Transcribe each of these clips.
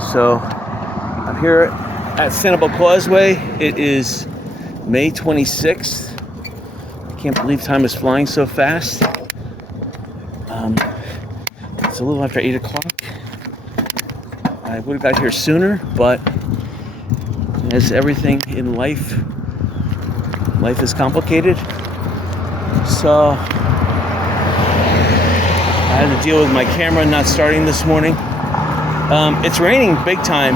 So I'm here at Sanibel Causeway. It is May 26th. I can't believe time is flying so fast. It's a little after 8 o'clock. I would have got here sooner, but as everything in life is complicated. So I had to deal with my camera not starting this morning. It's raining big time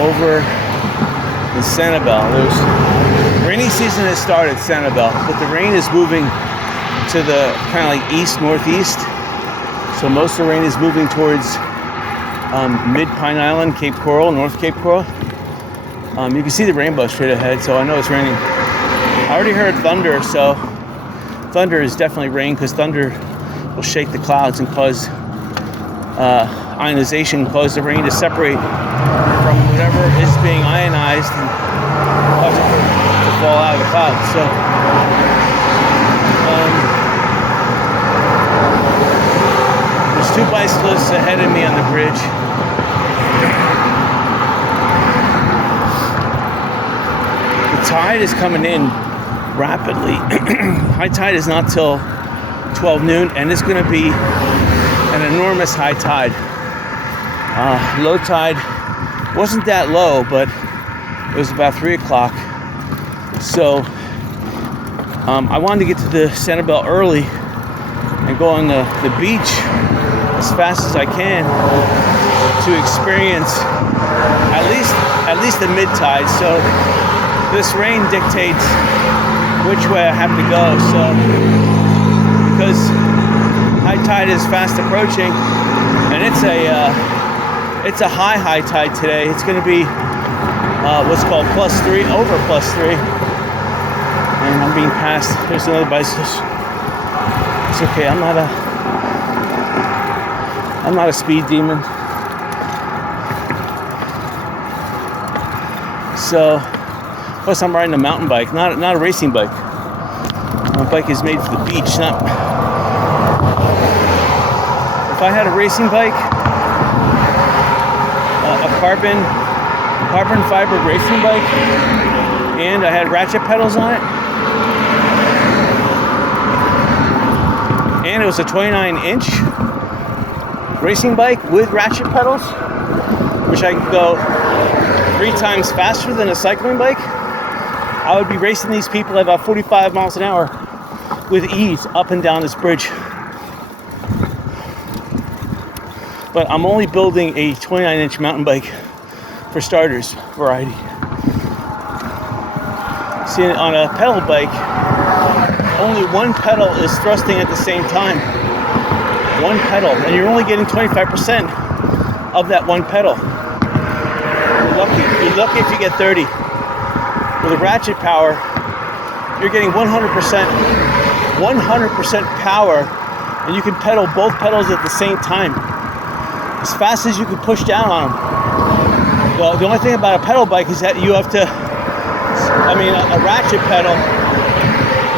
over in Sanibel. Rainy season has started Sanibel, but the rain is moving to the kind of like east-northeast. So most of the rain is moving towards mid-Pine Island, Cape Coral, North Cape Coral. You can see the rainbow straight ahead, so I know it's raining. I already heard thunder, so thunder is definitely rain, because thunder will shake the clouds and cause ionization, cause the rain to separate from whatever is being ionized and cause it to fall out of the clouds. So there's two bicyclists ahead of me on the bridge. The tide is coming in rapidly. High tide is not till 12 noon, and it's going to be an enormous high tide. Low tide wasn't that low, but it was about 3 o'clock. So I wanted to get to the Sanibel early and go on the beach as fast as I can to experience at least the mid-tide. So this rain dictates which way I have to go. So because high tide is fast approaching, and it's a high tide today. It's going to be what's called +3, over +3, and I'm being passed. There's another bicyclist. It's okay. I'm not a speed demon. So plus I'm riding a mountain bike, not a racing bike. My bike is made for the beach. Not. If I had a racing bike, a carbon fiber racing bike, and I had ratchet pedals on it, and it was a 29-inch racing bike with ratchet pedals, which I could go 3 times faster than a cycling bike, I would be racing these people at about 45 miles an hour with ease up and down this bridge. But I'm only building a 29-inch mountain bike for starters variety. See, on a pedal bike, only one pedal is thrusting at the same time. One pedal, and you're only getting 25% of that one pedal. You're lucky if you get 30. With a ratchet power, you're getting 100% power, and you can pedal both pedals at the same time, as fast as you can push down on them. The only thing about a pedal bike is that you have to, a ratchet pedal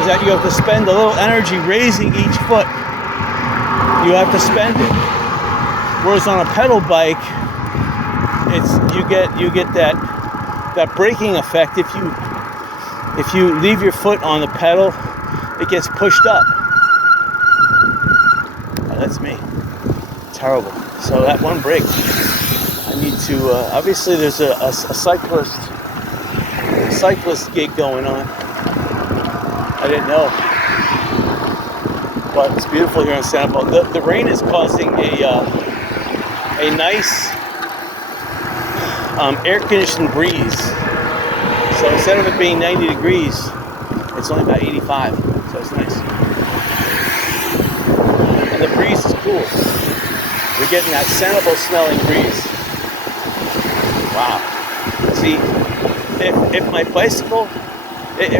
is that you have to spend a little energy raising each foot. You have to spend it. Whereas on a pedal bike, you get that braking effect. If you leave your foot on the pedal, it gets pushed up. That's me. Terrible. So that one brake, I need to. Obviously, there's a cyclist gig going on. I didn't know, but it's beautiful here in Sanibel. The rain is causing a nice air-conditioned breeze. So instead of it being 90 degrees, it's only about 85. So it's nice. And the breeze is cool. We're getting that Sanibel smelling breeze. Wow. See, if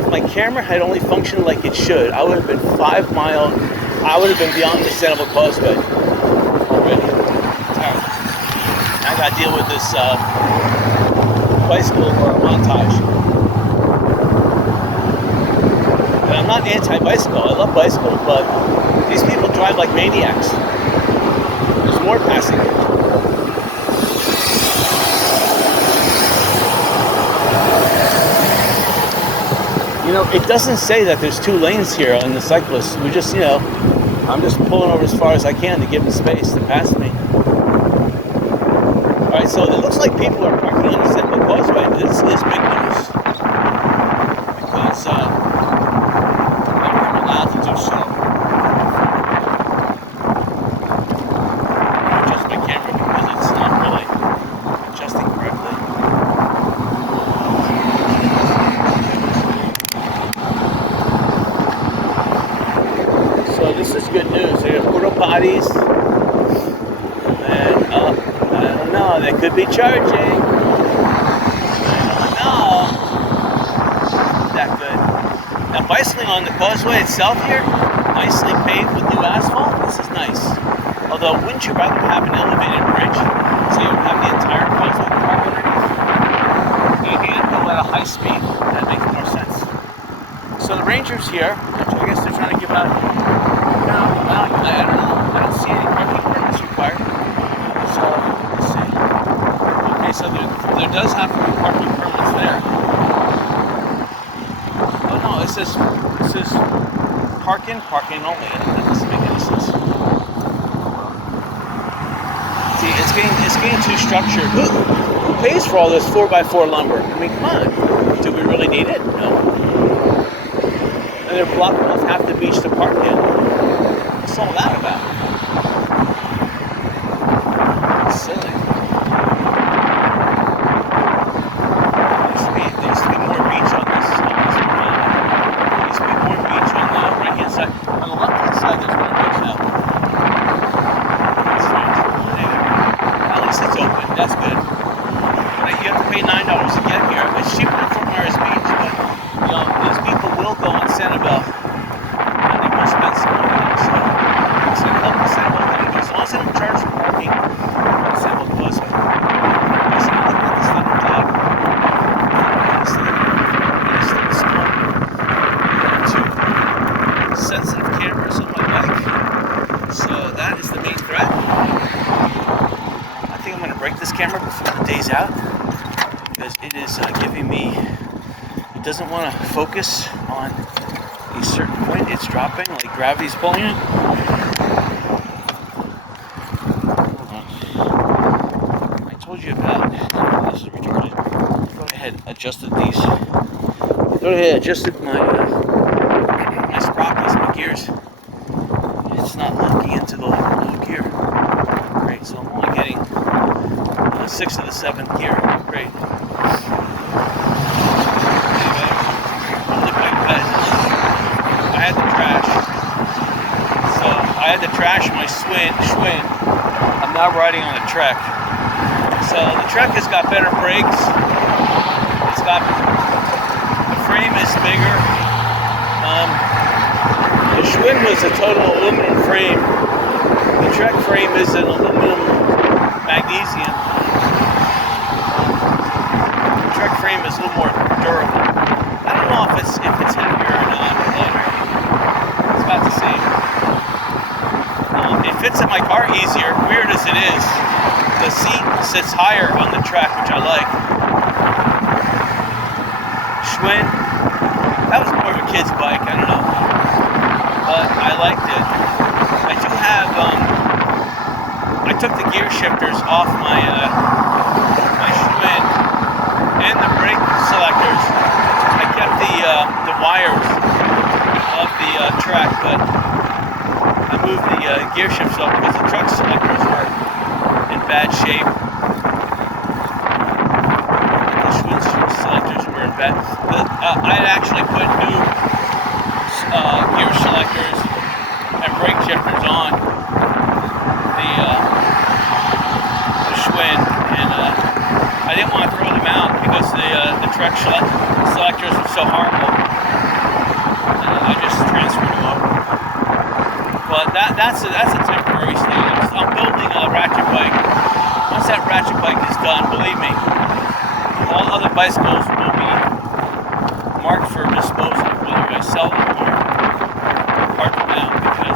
my camera had only functioned like it should, I would have been 5 miles. I would have been beyond the Sanibel Causeway already. I got to deal with this bicycle montage. And I'm not anti-bicycle. I love bicycles, but these people drive like maniacs. There's more passing. it doesn't say that there's 2 lanes here on the cyclists. We just, I'm just pulling over as far as I can to give them space to pass me. All right, so it looks like people are parking on the Sanibel Causeway. This is big news because I'm allowed to do so. Adjust my camera because it's not really adjusting correctly. So this is good news. They have porta potties, and I don't know. They could be charging. Now, bicycling on the causeway itself here, nicely paved with new asphalt. This is nice. Although, wouldn't you rather have an elevated bridge so you would have the entire causeway park underneath? And go at a high speed. That makes more sense. So the rangers here, which I guess they're trying to give out. I don't know. I don't see any parking permits required. So let's see. Okay, so there does have to be parking permits there. It says parking only. That doesn't make any sense. See, it's getting too structured. Who pays for all this 4x4 lumber? I mean, come on. Do we really need it? No. And they're blocking off half the beach to park in. What's all that about? It's silly. There used to be more beach on this. On the left-hand side, there's no beach now. That's strange. At least it's open. That's good. But you have to pay $9 to get here. It's cheaper than Fort Myers Beach, but these people will go on Sanibel, and they will spend some money there. So it's going to help the Sanibel community. As long as they don't charge for parking on the Sanibel Causeway. I said, look at this little dog. Sensitive cameras on my bike, so that is the main threat. I think I'm going to break this camera before the day's out because it is giving me, it doesn't want to focus on a certain point. It's dropping, like gravity's pulling it. I told you about, this is retarded. Go ahead, adjusted these. Go ahead, adjusted my sprockets, my gears. It's not locking into the low gear. Great, so I'm only getting 6 of the 7th gear. Great. Anyway, on the bike bed, I had to trash. So I had to trash my Schwinn. I'm now riding on a Trek. So the Trek has got better brakes. It's got, the frame is bigger. The Schwinn was a total aluminum frame. The Trek frame is an aluminum magnesium. The Trek frame is a little more durable. I don't know if it's heavier or not, or lighter. It's about the same. It fits in my car easier, weird as it is. The seat sits higher on the Trek, which I like. Schwinn, that was more of a kid's bike, I don't know. But I liked it. I do have, I took the gear shifters off my Schwinn and the brake selectors. I kept the wires of the Trek, but I moved the gear shifts off because the truck selectors were in bad shape. The Schwinn selectors were in bad. I had actually put new gear selectors and brake shifters on the Schwinn, and I didn't want to throw them out because the Trek selectors were so horrible. I just transferred them over. But that's a temporary state. I'm building a ratchet bike. Once that ratchet bike is done, believe me, all other bicycles will be marked for disposal, whether I sell them or park them out, because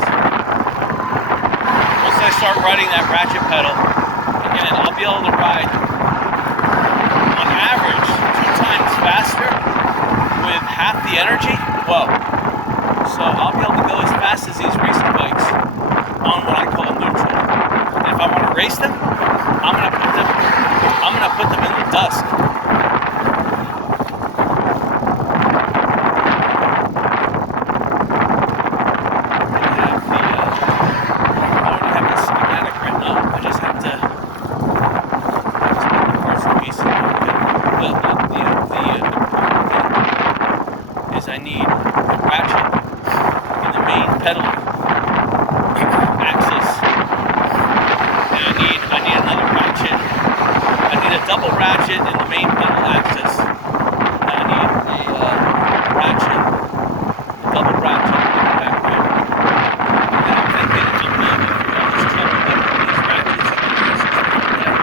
once I start riding that ratchet pedal, again, I'll be able to ride on average 2 times faster with half the energy, whoa. So I'll be able to go as fast as these racing bikes on what I call neutral. And if I want to race them, I'm gonna put them in the dusk. I need a ratchet in the main pedal axis, and I need another ratchet. I need a double ratchet in the main pedal axis, and I need a double ratchet in the back wheel. And I'm thinking I'm not going through all this trouble with these ratchets and gears and stuff like that.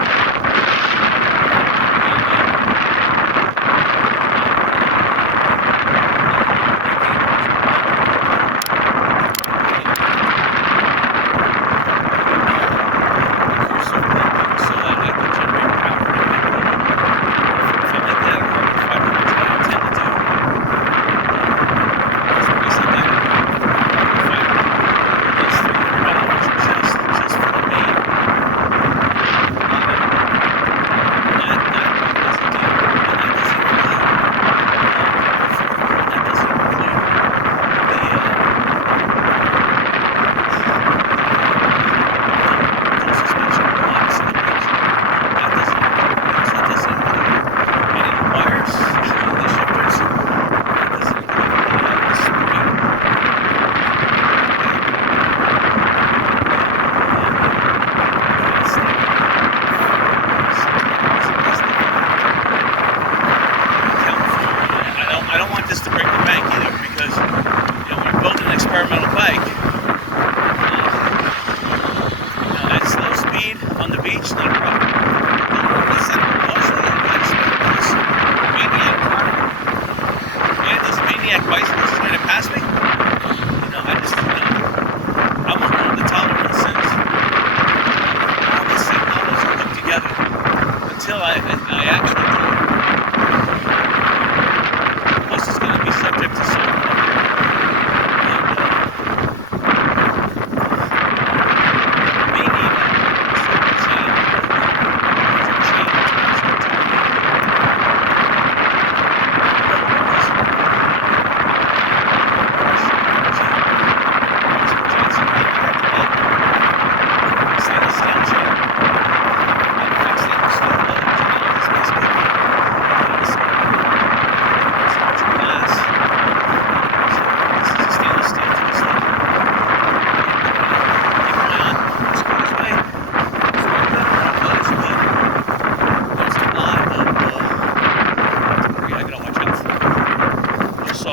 Experimental bike. At slow speed on the beach, not a problem. This maniac bicyclist trying to pass me. I won't know the tolerance since all the signals are hooked together until I actually do it. Plus, it's going to be subject to some.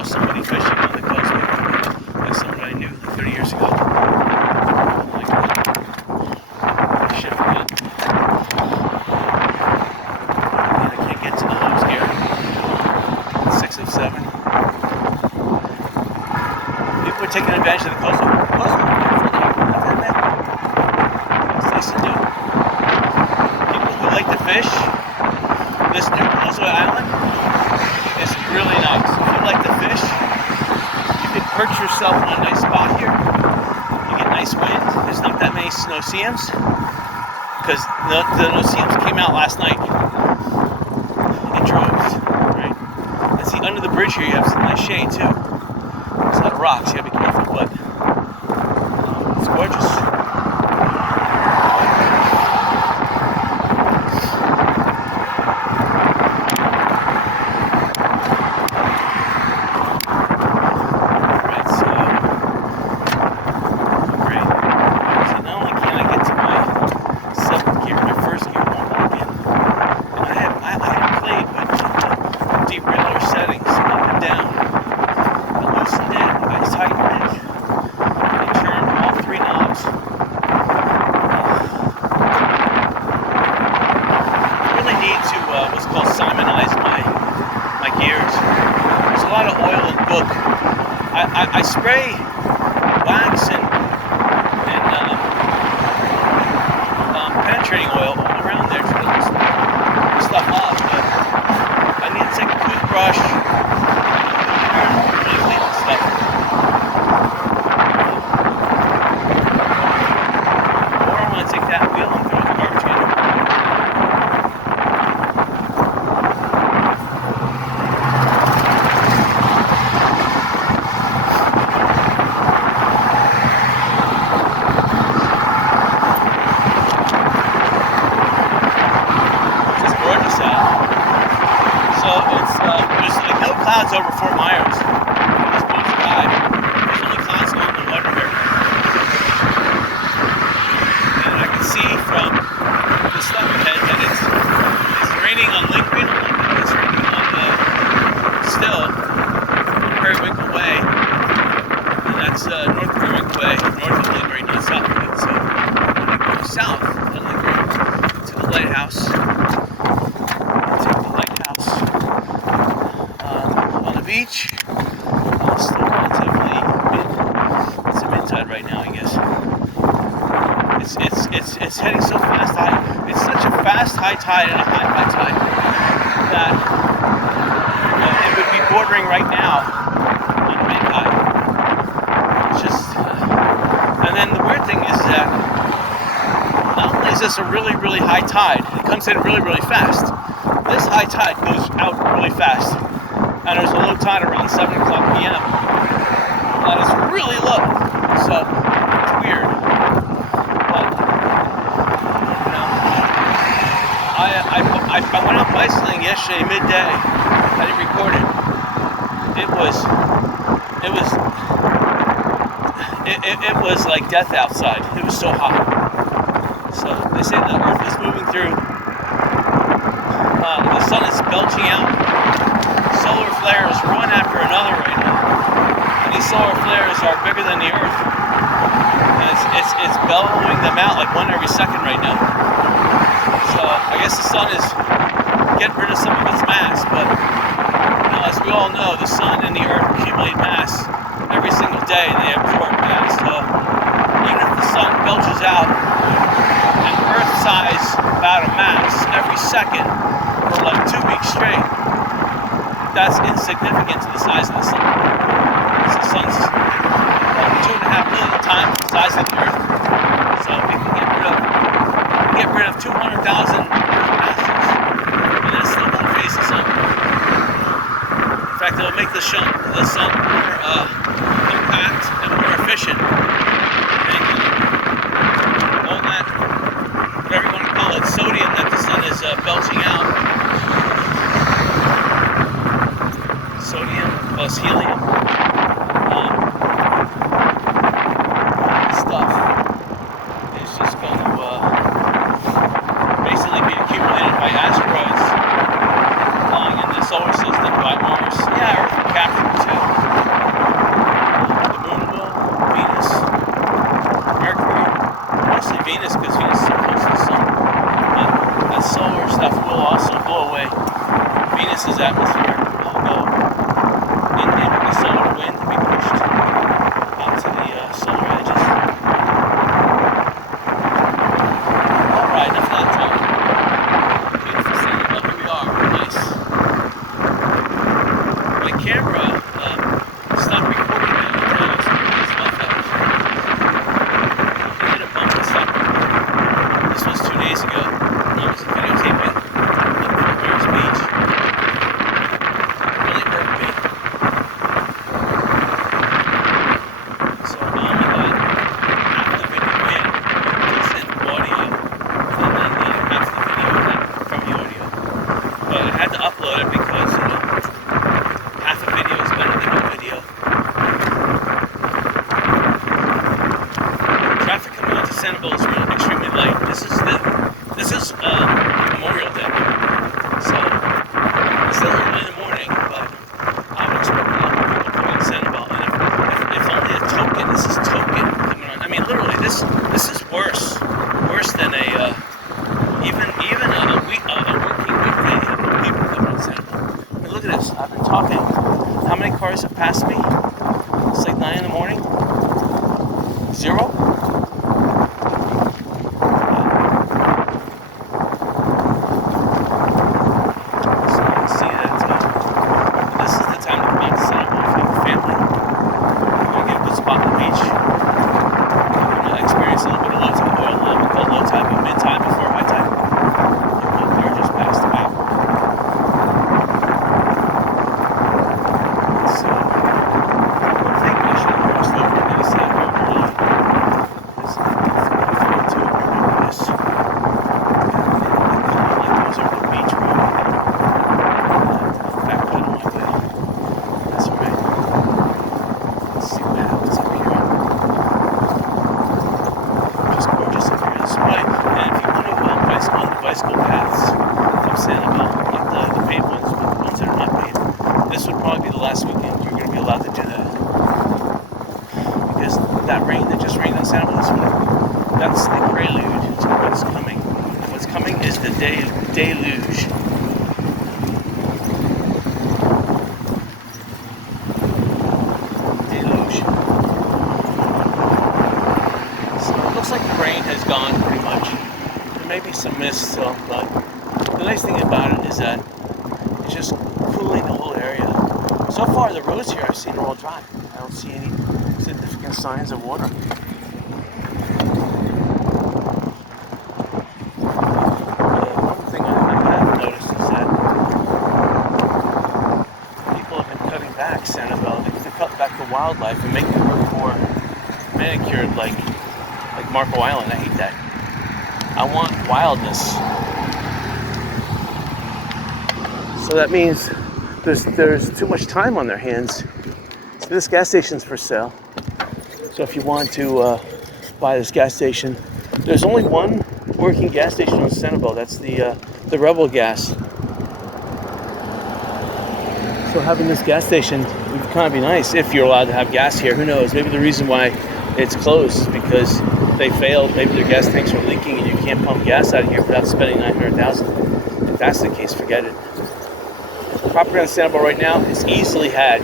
Somebody fishing on the coast like someone I knew like 30 years ago. Like shit for that. And I can't get to the hose here. 6 of 7. People are taking advantage of the coastal. It's nice to do. People who like to fish, this new Sanibel Island is really nice. If you like to fish, you can perch yourself in a nice spot here. You get nice wind. There's not that many no-see-ums because the no-see-ums came out last night in droves, right? And see, under the bridge here, you have some nice shade too. There's a lot of rocks. You gotta be careful, but it's gorgeous. I spray wax and penetrating oil all around there to clean stuff off, but I need to take a toothbrush that wheel and throw the garbage can. Just gorgeous out. So it's there's like no clouds over Fort Myers. It's blue sky. There's only clouds on the water here. And I can see from the stuff ahead that it's raining on Lake Green. It's raining on still Periwinkle Way. And that's North Periwinkle Way, north of Lake Green, not south of it. So I'm going to go south of Lake Green to the lighthouse. On the beach. Still relatively it's a mid-tide right now, I guess. It's heading so fast high. It's such a fast high tide and a high tide that it would be bordering right now on mid-tide. It's just, and then the weird thing is that not only is this a really, really high tide, it comes in really, really fast. This high tide goes out really fast, and there's a low tide around 7 o'clock p.m. That is really low, so it's weird. But you know, I went out bicycling yesterday midday. I didn't record it. It was like death outside. It was so hot. So they say the Earth is moving through. The sun is belching out solar flares one after another right now. And these solar flares are bigger than the Earth. And it's bellowing them out like one every second right now. So I guess the sun is getting rid of some of its mass, but you know, as we all know, the sun and the Earth accumulate mass every single day. They absorb mass. So even if the sun belches out an Earth-size amount of mass every second for like 2 weeks straight, that's insignificant to the size of the sun. The sun's 2.5 million times the size of the Earth. So we can get rid of 200,000 masses, and it's still going to face the sun. In fact, it'll make the sun more compact and more efficient. And all that, whatever you want to call it, sodium that the sun is belching out. Sodium plus helium stuff is just going to basically be accumulated by asteroids flying in the solar system by Mars. Yeah, Earth will capture it too. The Moon will, Venus, Mercury, mostly Venus because Venus is so close to the sun. But that solar stuff will also blow away Venus's atmosphere. The solar wind to be pushed out to the solar edges. Alright, enough of that time. Beautiful Sanibel, here we are. Nice. My camera stopped recording now. It hit a bump and stopped recording. This was 2 days ago. I was videotaping at Fort Myers Beach. It really hurt me. Upload it because, you know, half a video is better than no video. Traffic coming out to Sanibel is really extremely light. This is Memorial Day, so it's still early in the morning, but I would expect a lot more people coming to Sanibel. And if only a token, this is token coming on. I mean, literally, this is worse than even a working weekday. Look at this. I've been talking. How many cars have passed me? It's like 9 in the morning. 0. So you can see that this is the time to come out to Sanibel if you have a family. You're going to get a good spot on the beach. You're going to experience a little bit of low tide. deluge. So it looks like the rain has gone pretty much. There may be some mist still, but the nice thing about it is that it's just cooling the whole area. So far, the roads here I've seen are all dry. I don't see any significant signs of water. One thing I have noticed is that people have been cutting back Sanibel. They're cutting back the wildlife and making it look more manicured, like Marco Island. I hate that. I want wildness. So that means there's too much time on their hands. So this gas station's for sale. So if you want to buy this gas station, there's only one working gas station on Sanibel. That's the Rebel Gas. So having this gas station would kind of be nice if you're allowed to have gas here. Who knows? Maybe the reason why it's closed is because they failed. Maybe their gas tanks are leaking and you can't pump gas out of here without spending $900,000. If that's the case, forget it. Property on Sanibel right now is easily had.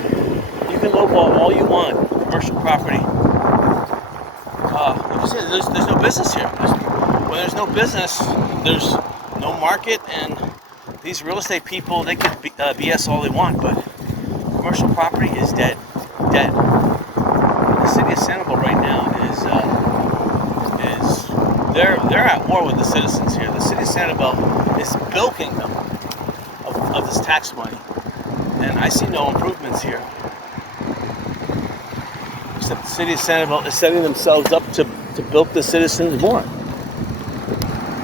You can lowball all you want. Commercial property. Like I said, there's no business here. When there's no business, there's no market, and these real estate people, they could BS all they want, but commercial property is dead. Dead. The city of Sanibel right now is they're at war with the citizens here. The city of Sanibel is bilking them of this tax money, and I see no improvements here. Except the city of Sanibel is setting themselves up to bilk the citizens more.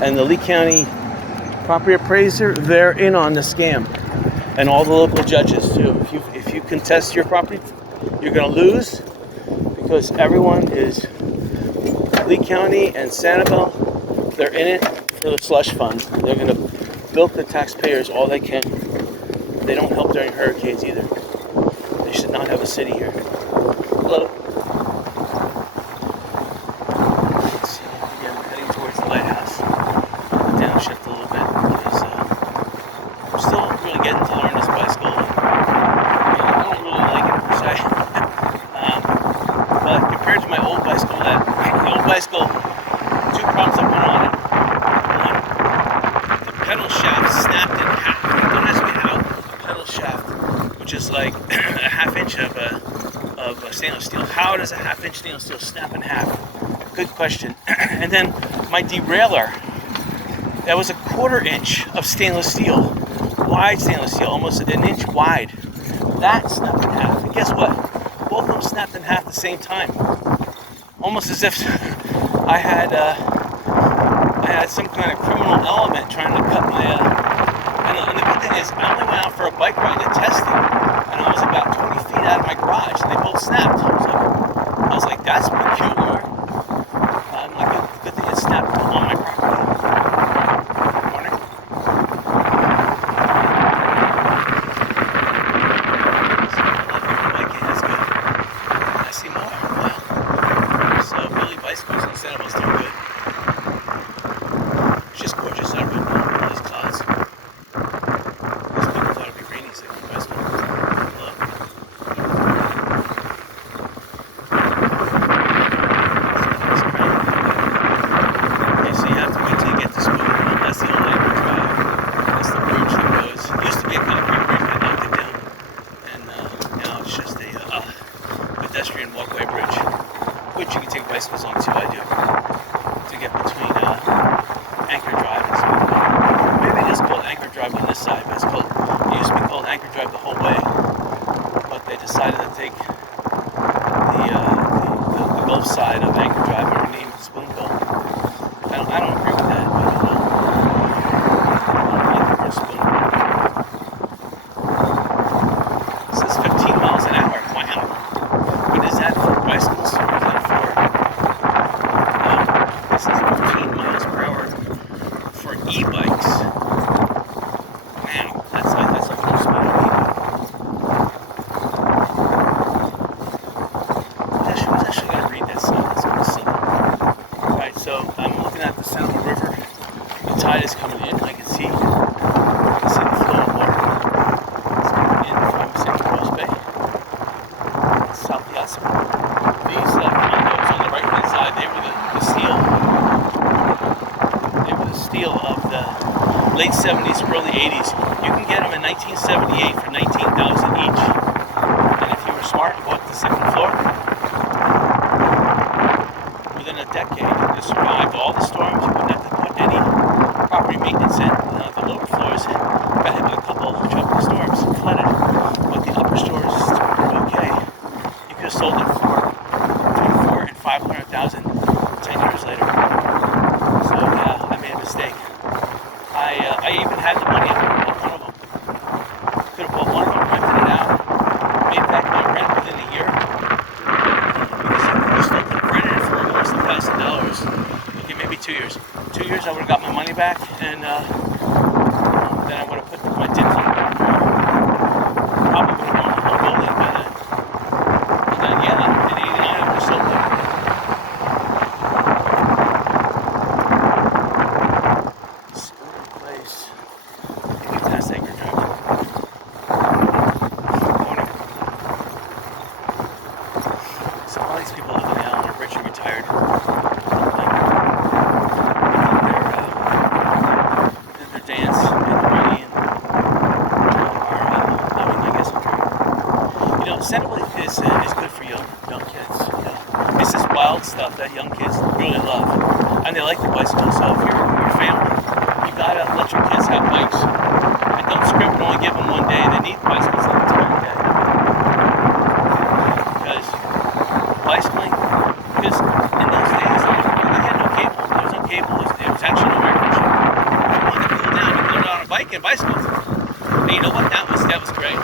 And the Lee County property appraiser, they're in on the scam, and all the local judges too. If you contest your property, you're going to lose, because everyone is Lee County and Sanibel. They're in it for the slush fund. They're going to bilk the taxpayers all they can. They don't help during hurricanes either. They should not have a city here. Hello. Let's see. Again, we're heading towards the lighthouse. Downshift a little bit because I'm still really getting to learn this bicycle. I don't really like it per se. But compared to my old bicycle, the old bicycle, two problems that went on it. One, the pedal shaft snapped in half. Don't ask me how. The pedal shaft, which is like a half-inch of stainless steel. How does a half-inch stainless steel snap in half? Good question. And then my derailleur, that was a 1/4 inch of stainless steel, wide stainless steel, almost an inch wide. That snapped in half. And guess what? Both of them snapped in half at the same time. Almost as if I had some kind of criminal element trying to cut my. And the good thing is, I only went out for a bike ride to test it, and I was about 20 feet out of my garage, and they both snapped. I was like, that's peculiar. Good thing it snapped on my property. Morning. That's good. I see more. Wow. So Billy bicycles in Sanibel still good. It's just gorgeous out right now. All these clouds. These people thought it'd be raining, so they can bicycle. Look. Okay, so you have to wait till you get to school. That's the old anchorage drive. That's the bridge that goes. It used to be a concrete bridge, but knocked it down. And now it's just a pedestrian walkway bridge, which you can take bicycles on too. I do, to get between Anchor Drive and Sanibel. Maybe it is called Anchor Drive on this side, but it used to be called Anchor Drive the whole way. But they decided to take the Gulf side of Anchor Drive and rename it Spoonbill. I don't agree with that, but I prefer Spoonbill. It says 15 miles an hour. Wow. But is that for bicycles or is that for? This is 15 miles per hour for e-bikes. Wow, that's a full speed of e-bike. I was actually going to read that sign. That's kind of silly. Alright, so I'm looking at the Sanibel River. The tide is coming in. I can steel of the late 70s, early 80s. You can get them in 1978 for $19,000 each. And if you were smart and bought the second floor, within a decade, you survived all the storms. You wouldn't have to put any property maintenance in. The lower floors got hit with a couple of tropical storms, flooded. But the upper floors were okay. You could have sold it for between $400,000 and $500,000 10 years later. So yeah, I made a mistake. I even had the money on one of them. Could have bought one of them, rented it out, made back my rent within a year. Because I still could have rented it for almost $1,000. Okay, maybe 2 years. 2 years I would have got my money back, and then I would have put my tin fund back. Probably would have owned the whole building by then. And then yeah, in '89 I would have sold it. So all these people living now are rich and retired. Their dance and their money and are living, I guess, a dream. You know, Sanibel is good for young kids. You know, it's this wild stuff that young kids really love, and they like the bicycle. So if you're your family, you gotta let your kids have bikes, and don't script and only give them one day. They need bicycles the entire day. Bicycling, because in those days they had no cable. There was no cable. There was actually no air conditioning. If you wanted to cool down, you could go on a bike and bicycle. And you know what? That was great.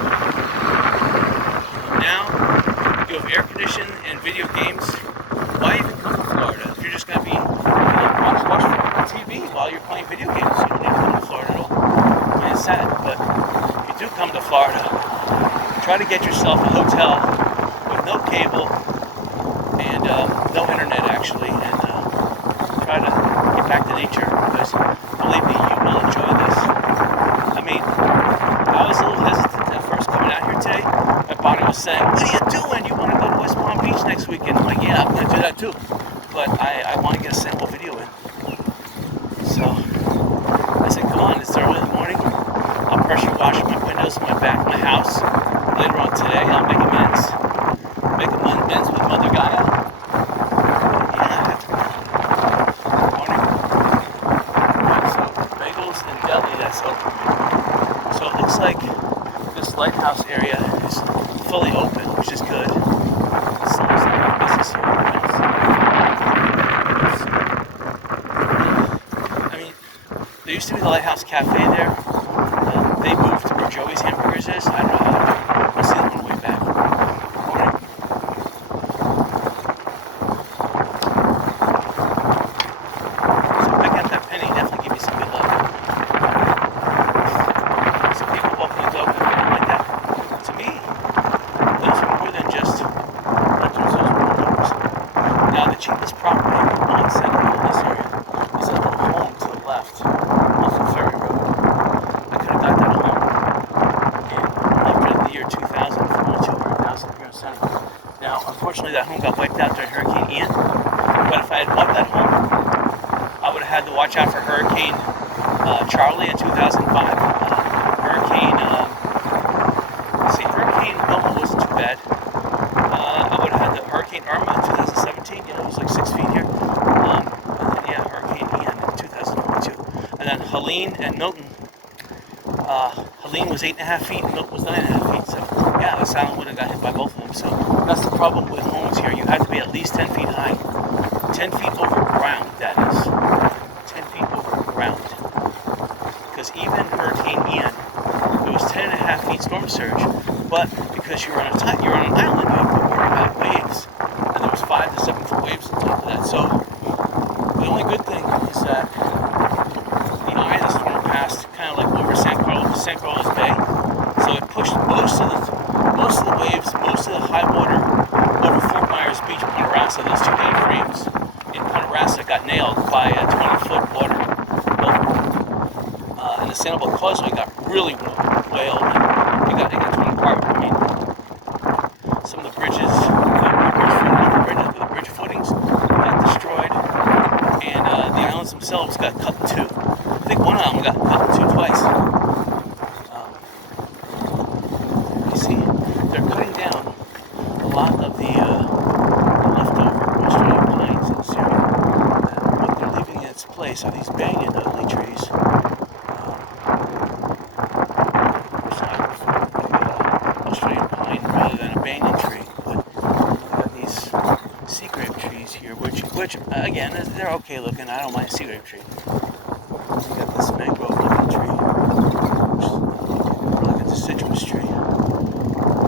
Now you have air conditioning and video games. Why even come to Florida if you're just going to be watching TV while you're playing video games? You don't need to come to Florida at all. I mean, it's sad, but if you do come to Florida, try to get yourself a hotel with no cable and no internet actually, and try to get back to nature, because believe me, you will enjoy this. I mean, I was a little hesitant at first coming out here today. My body was saying, what are you doing? You want to go to West Palm Beach next weekend? I'm like, yeah, I'm going to do that too, but I want to get a sample video in. So I said, come on, it's early in the morning. I'll pressure wash my windows in my back, my house. Later on today, I'll make amends with Mother Gaia. Yeah. Morning. So bagels and deli, that's open. So it looks like this lighthouse area is fully open, which is good. It's not business here. I mean, there used to be the Lighthouse Cafe there. They moved to where Joey's Hamburgers is. I don't know how. I'll see them on the way back. Morning. So picking up that penny definitely give me some good luck. Some people walking the dog with a like that. To me, those are more than just renters, those are homeowners. Now the cheapest property on Sanibel in this area is a little home to the left off of Ferry Road. I could have got that home in the year 2000 for only $200,000 here in Sanibel. Now, unfortunately, that home got wiped out during Hurricane Ian. But if I had bought that home, I would have had to watch out for Hurricane Charlie in 2005. Hurricane Wilma wasn't too bad. I would have had the Hurricane Irma in 2017. You know, it was like 6 feet here. And then, yeah, Hurricane Ian in 2022. And then Helene and Milton. Helene was 8.5 feet and Milton was 9.5 feet. So, yeah, the Island would have got hit by both of them. So, that's the problem with homes here. You have to be at least 10 feet high. 10 feet over ground, that is. 10 feet over ground. Because even Hurricane Ian, it was 10.5 feet storm surge. But because you're on an island, you have to worry about waves. And there was 5 to 7 foot waves on top of that. So, the only good thing is that the eye of the storm passed kind of like over San Carlos Bay. So it pushed most of the waves, most of the high water over Fort Myers Beach, Ponderosa. Those 2 A-frames in Ponderosa got nailed by a 20-foot water. And the Sanibel Causeway got really whaled. It got torn apart. I mean, some of the bridges, not the bridge footings, got destroyed. And the islands themselves almost got cut in two. I think one of them got cut in two twice. You see, they're cutting down a lot of the leftover Australian pines in this area. And what they're leaving in its place are these banyan ugly trees. Which I prefer the Australian pine rather than a banyan tree. But they got these sea grape trees here, which again, they're okay looking. I don't mind a sea grape tree. You got this mangrove looking tree, which is like a deciduous tree.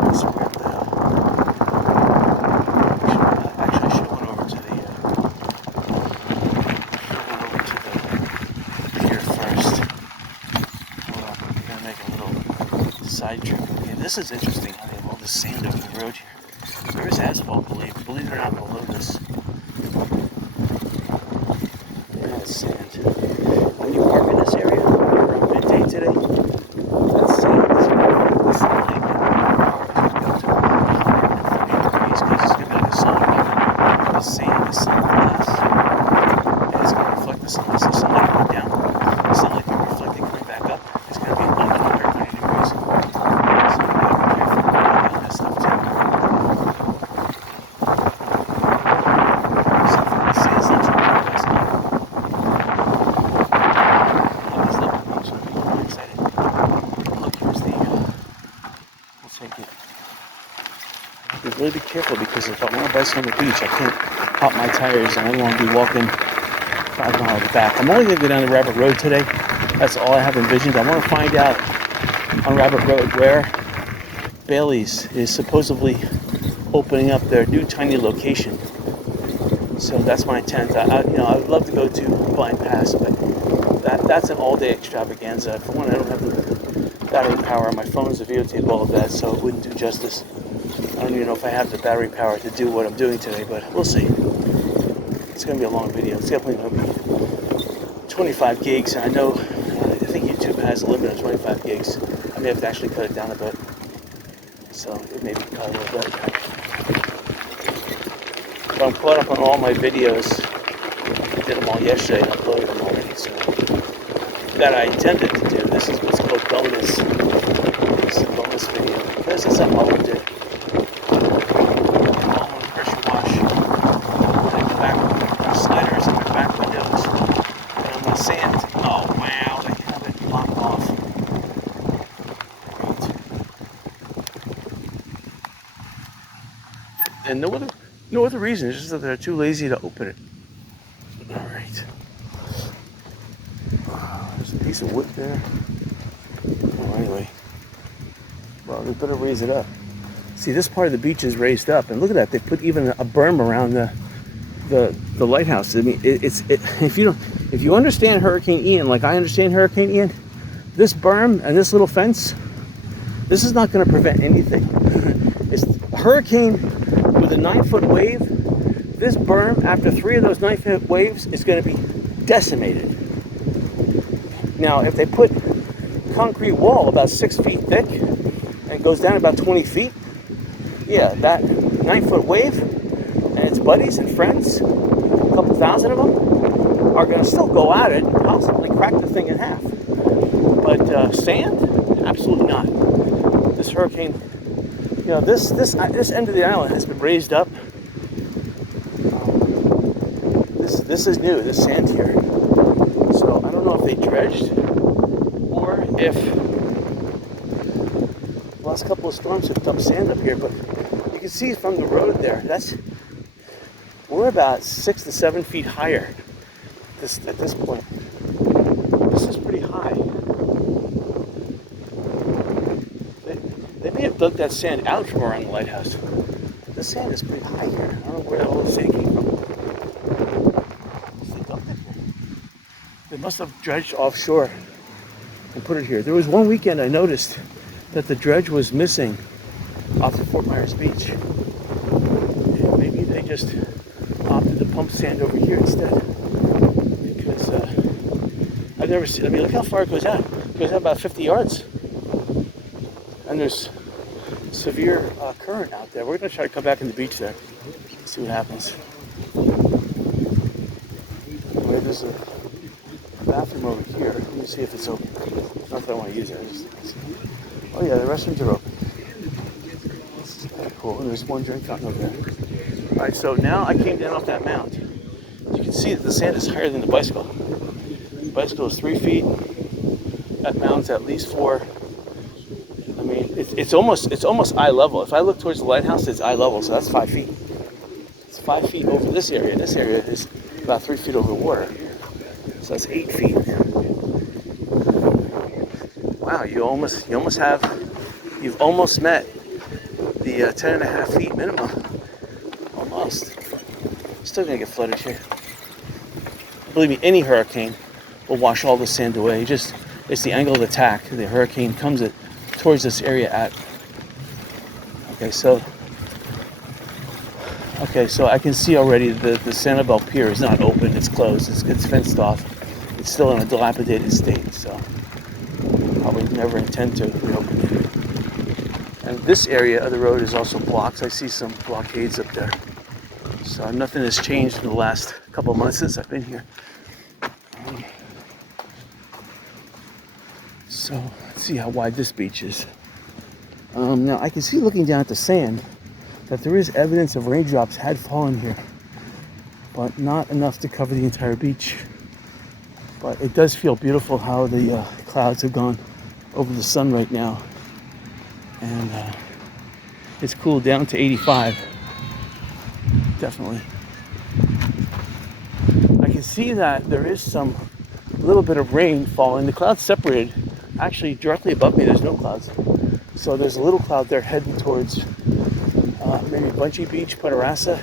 That's where actually, I should went over to the pier first. Hold on, I'm gonna make a little side trip. Okay, this is interesting how they have all this sand over the road here. There is asphalt, believe it or not, below this. Sand. When you park in this area around midday today, that's sand. It's not like it's going to be 30 degrees because it's going to be like a sun. The sand is sun glass, and it's going to reflect the sunlight. So sunlight coming down, the sunlight being reflected coming back up, it's going to be under 30 degrees. So you got to be careful about that stuff too. The sand's not too bad. Really be careful because if I want to bicycle on the beach, I can't pop my tires and I don't want to be walking 5 miles back. I'm only going to go down the Rabbit Road today. That's all I have envisioned. I want to find out on Rabbit Road where Bailey's is supposedly opening up their new tiny location. So that's my intent. I would love to go to Blind Pass, but that's an all-day extravaganza. For one, I don't have the battery power. My phone is a videotape all of that, so it wouldn't do justice. I don't even know if I have the battery power to do what I'm doing today, but we'll see. It's going to be a long video. It's definitely going to be 25 gigs, and I know, I think YouTube has a limit of 25 gigs. I may have to actually cut it down a bit, so it may be cut a little bit. But I'm caught up on all my videos. I did them all yesterday and uploaded them already, so that I intended to do. This is what's called bonus. This is a bonus video, because it's something I want to do. Sliders in my back windows, and I'm on sand. Oh wow, they have it blocked off. Great. And no other reason, it's just that they're too lazy to open it. Alright. There's a piece of wood there. Oh, anyway. Well, we better raise it up. See, this part of the beach is raised up, and look at that, they put even a berm around the lighthouse. I mean, if you understand Hurricane Ian like I understand Hurricane Ian, this berm and this little fence, this is not going to prevent anything. It's a hurricane with a 9-foot wave. This berm, after 3 of those 9-foot waves, is going to be decimated. Now, if they put concrete wall about 6 feet thick and goes down about 20 feet, yeah, that 9-foot wave and its buddies and friends, a couple thousand of them, are going to still go at it and possibly crack the thing in half. But sand? Absolutely not. This hurricane, this end of the island has been raised up. This is new, this sand here. So I don't know if they dredged or if the last couple of storms have dumped sand up here, but you can see from the road there, we're about 6 to 7 feet higher at this point. This is pretty high. They may have dug that sand out from around the lighthouse. This sand is pretty high here. I don't know where all the sand came from. They dumped it here. They must have dredged offshore and put it here. There was one weekend I noticed that the dredge was missing off of Fort Myers Beach. And maybe they just opted to pump sand over here instead. Because I've never seen, look how far it goes out. It goes out about 50 yards. And there's severe current out there. We're going to try to come back in the beach there. See what happens. Anyway, there's bathroom over here. Let me see if it's open. Not that I want to use it. Oh yeah, the restrooms are open. Cool. And there's one drink fountain over there. All right, so now I came down off that mount. You can see that the sand is higher than the bicycle. The bicycle is 3 feet. That mount's at least 4. I mean, it's almost eye level. If I look towards the lighthouse, it's eye level, so that's 5 feet. It's 5 feet over this area. This area is about 3 feet over the water. So that's 8 feet. Wow, you've almost met the 10.5 feet minimum. Almost. Still gonna get flooded here. Believe me, any hurricane will wash all the sand away. It's the angle of attack. The hurricane comes towards this area at. Okay, so I can see already the Sanibel Pier is not open. It's closed. It's fenced off. It's still in a dilapidated state. So probably never intend to reopen it. And this area of the road is also blocked. I see some blockades up there. So nothing has changed in the last couple of months since I've been here. So let's see how wide this beach is. Now I can see, looking down at the sand, that there is evidence of raindrops had fallen here, but not enough to cover the entire beach. But it does feel beautiful how the clouds have gone over the sun right now. And it's cooled down to 85. Definitely. I can see that there is some little bit of rain falling. The clouds separated. Actually, directly above me, there's no clouds. So there's a little cloud there heading towards maybe Bunchy Beach, Punta.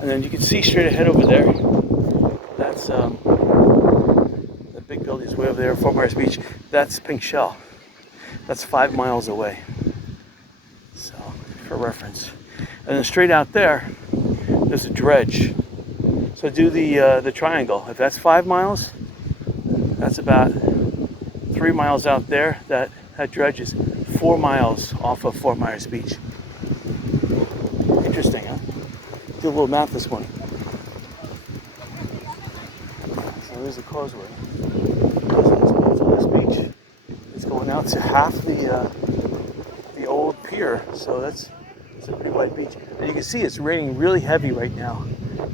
And then you can see straight ahead over there. That's the big buildings way over there, Fort Myers Beach. That's Pink Shell. That's 5 miles away. So, for reference. And then straight out there, there's a dredge. So do the triangle. If that's 5 miles, that's about 3 miles out there. That dredge is 4 miles off of Fort Myers Beach. Interesting, huh? Do a little math this morning. So there's the causeway. So this beach is going out to half the old pier. So it's a pretty wide beach. And you can see it's raining really heavy right now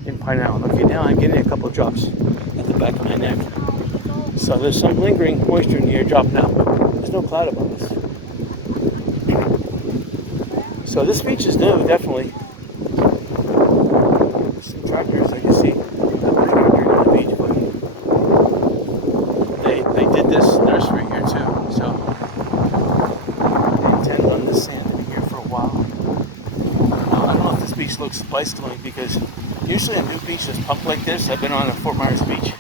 in Pine Island. Okay, now I'm getting a couple of drops at the back of my neck. So there's some lingering moisture in the air dropping out. There's no cloud above us. So this beach is new, definitely. Some tractors I can see. Not tractor on the beach, but they did this nursery here too. So they intend on this sand in here for a while. I don't know if this beach looks bicycling, because usually a new beach that's pumped like this. I've been on a Fort Myers Beach,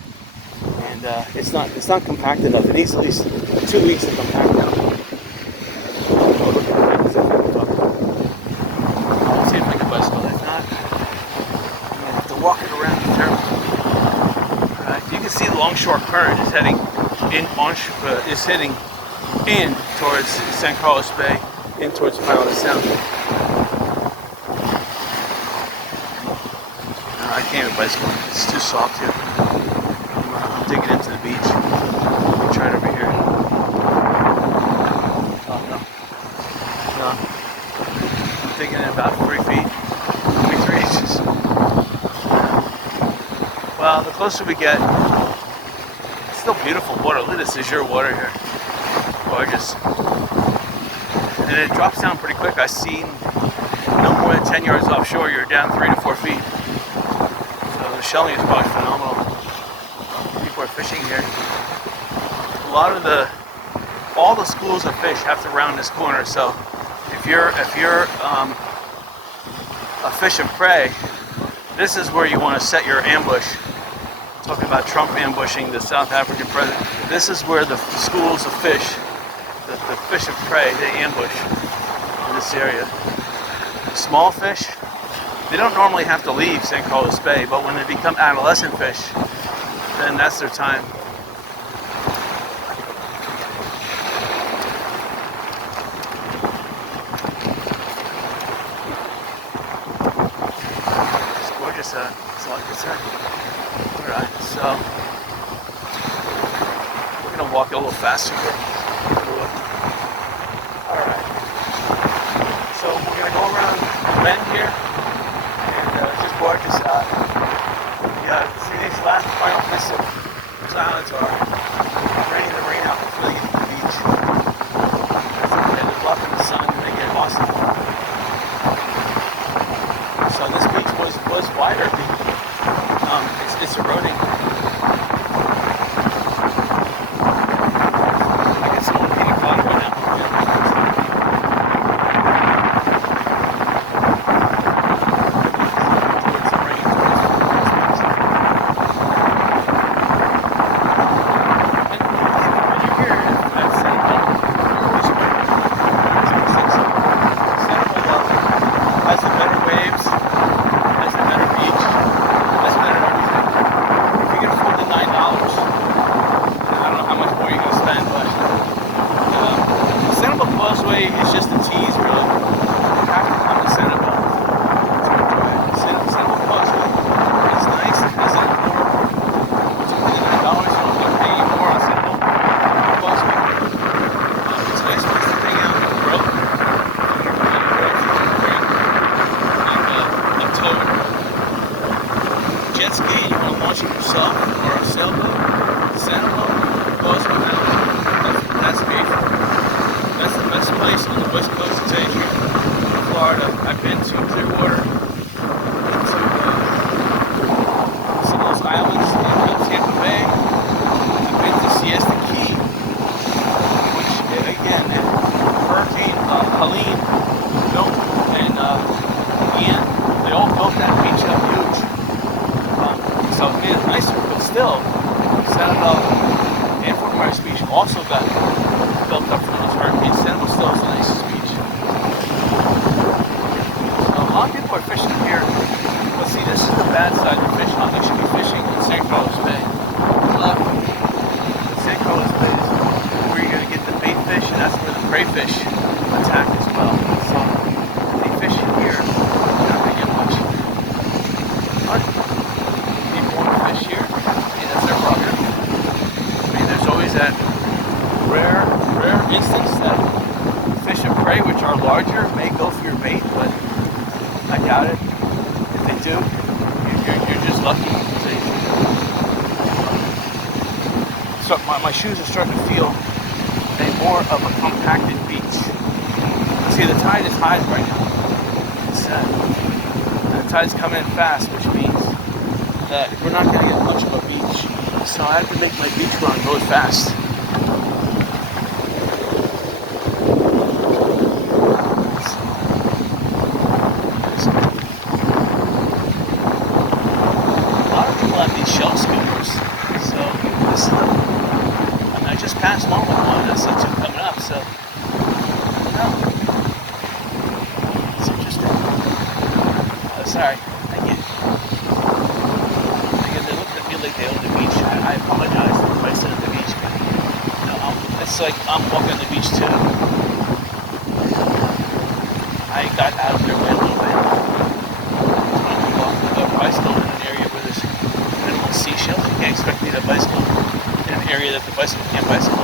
and it's not compact enough. It needs at least 2 weeks to compact enough. Walk it around the terminal. You can see the longshore current is heading in towards San Carlos Bay, in towards Pilot Sound. I can't even bicycle. It's too soft here. I'm digging into the beach. Let me try it over here. Oh no. I'm digging in about 3 feet. Maybe 3 inches. Well, the closer we get, it's still beautiful water. Look at this azure water here. Gorgeous. And it drops down pretty quick. I see no more than 10 yards offshore, you're down 3 to 4 feet. So the shelling is probably phenomenal. People are fishing here. All the schools of fish have to round this corner. So if you're a fish and prey, this is where you want to set your ambush. Talking about Trump ambushing the South African president. This is where the schools of fish, the fish of prey, they ambush in this area. Small fish, they don't normally have to leave San Carlos Bay, but when they become adolescent fish, then that's their time. It's gorgeous, it's like I said. Alright, so walk a little faster here. Alright. So we're going to go around the bend here and just gorgeous. See these last final distant clouds are ready to rain out before they get to the beach. That's okay, they're blocking the sun and they get lost in the water. So this beach was wider. It's eroding. I get someone pina colada right now. Towards the rain. And when you're here at Sanibel, Sanibel has the better waves, has the better beach, has better everything. If you can afford the $9, I don't know how much more you're going to spend, but Sanibel Causeway is just a tease, really. You have to come to Sanibel to enjoy it. Sanibel Causeway is nice. It has like $2 million. You don't have to pay more on Sanibel Causeway. It's a nice place to hang out and grow. A toad jet ski, you want to launch it yourself, or a sailboat, Sanibel Causeway Mountain. That's paid for. That's the best place on the west coast to take you. Florida. I've been to Clearwater, been to some of those islands in Tampa Bay. I've been to Siesta Key, which again, Hurricane Helene built, and Ian, they all built that beach up huge. So it made it nicer, but still, Sanibel and Fort Myers Beach also got built up from those hurricanes. Sanibel still is the nicest beach. So a lot of people are fishing here. But see, this is the bad side of fishing. You should be fishing in St. Carlos Bay. Look, St. Carlos Bay is where you're going to get the bait fish, and that's where the crayfish attack as well. So if they fish in here, you're not going to get much. But people want to fish here. That's their prerogative. There's always that rare instance that fish of prey, which are larger, may go for your bait, but I doubt it. If they do, you're just lucky. So my shoes are starting to feel more of a compacted beach. See, the tide is high right now. It's and the tide's coming in fast, which means that we're not going to get much of a beach. So I have to make my beach run really fast. A lot of people have these shell scooters. So this is I just passed one with one. I see two coming up. So I don't know. It's interesting. Oh, sorry. Thank you. Like they own the beach. I apologize if I said at the beach, but it's like I'm walking the beach too. I got out of their way a little bit. Trying to walk with a bicycle in an area where there's minimal seashells. You can't expect me to bicycle in an area that the bicycle can't bicycle.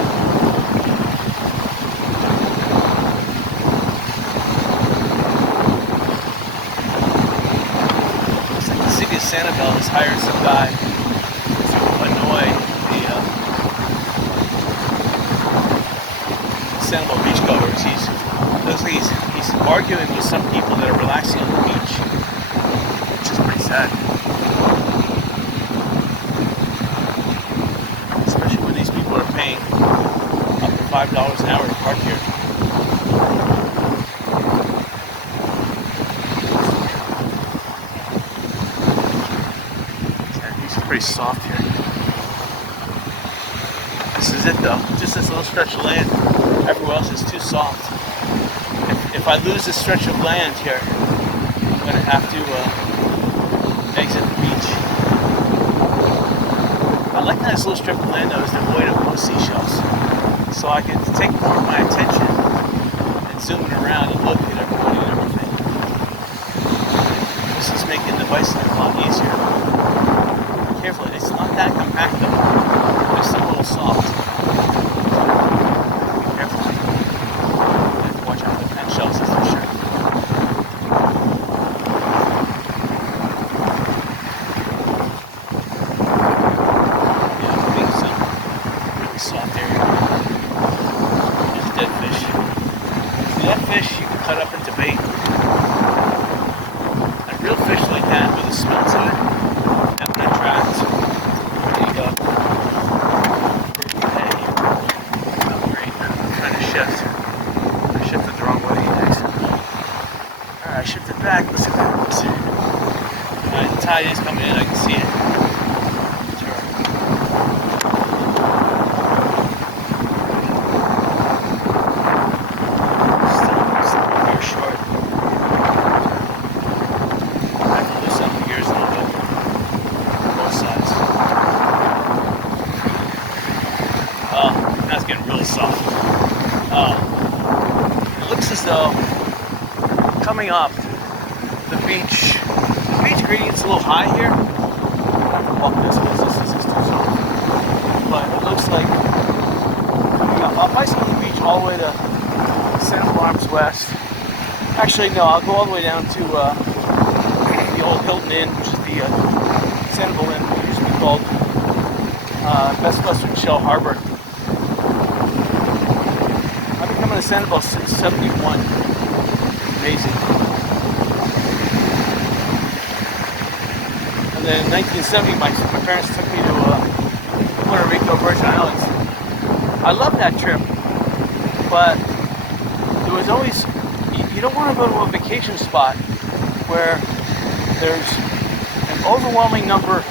Looks like the city of Sanibel has hired some guy annoy the Sanibel beachgoers. He's arguing with some people that are relaxing on the beach, which is pretty sad. Especially when these people are paying up to $5 an hour to park here. Yeah, he's pretty soft here. This is it though, just this little stretch of land. Everywhere else is too soft. If I lose this stretch of land here, I'm going to have to exit the beach. I like that this little strip of land though is devoid of most seashells. So I can take more of my attention and zoom it around and look at everybody and everything. This is making the bicycle a lot easier. Carefully, it's not that compact though. It's a little soft. soft area. There's dead fish. See, that fish you can cut up into bait. And real fish like that with a smell to it, that when it drowns, there you go. Hey, oh, great. I'm trying to shift. I shifted the wrong way, guys. Alright, I shifted back. Let's see what happens. Alright, the tide is coming in. I can see it. Getting really soft. It looks as though coming up the beach gradient's a little high here. I have to walk this because this is too soft. But it looks like coming up. I'll bicycle the beach all the way to Sanibel Island West. Actually, no, I'll go all the way down to the old Hilton Inn, which is the Sanibel Inn, which used to be called Best Western Shell Harbor. I'm in Sanibel since '71. Amazing. And then in 1970, my parents took me to Puerto Rico, Virgin Islands. I love that trip, but there was always, you don't want to go to a vacation spot where there's an overwhelming number,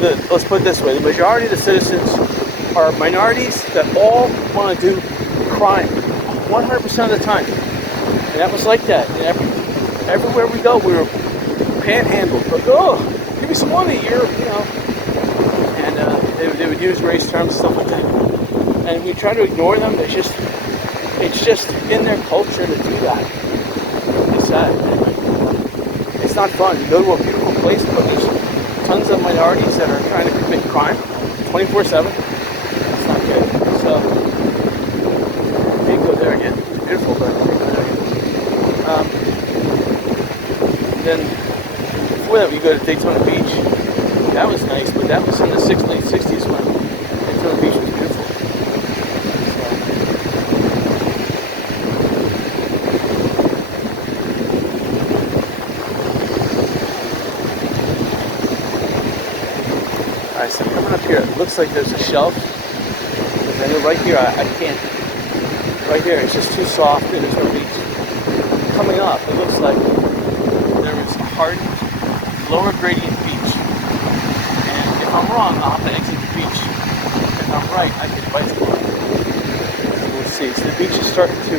let's put it this way, the majority of the citizens are minorities that all want to do crime 100% of the time. And that was like that. And everywhere we go, we were panhandled. Like, oh, give me some money, you know. And they would use race terms and stuff like that. And we try to ignore them. It's just in their culture to do that. It's sad. It's not fun. You go to a beautiful place, but there's tons of minorities that are trying to commit crime 24/7. It's not good. So go there again. Beautiful, but then before that we go to Daytona Beach. That was nice, but that was in the late 60s when Daytona Beach was beautiful. Alright, so coming up here, it looks like there's a shelf. And then right here, I can't. Right here, it's just too soft and there's no beach. Coming up, it looks like there is a hardened, lower gradient beach. And if I'm wrong, I'll have to exit the beach. If I'm right, I can bicycle it. We'll see. So the beach is starting to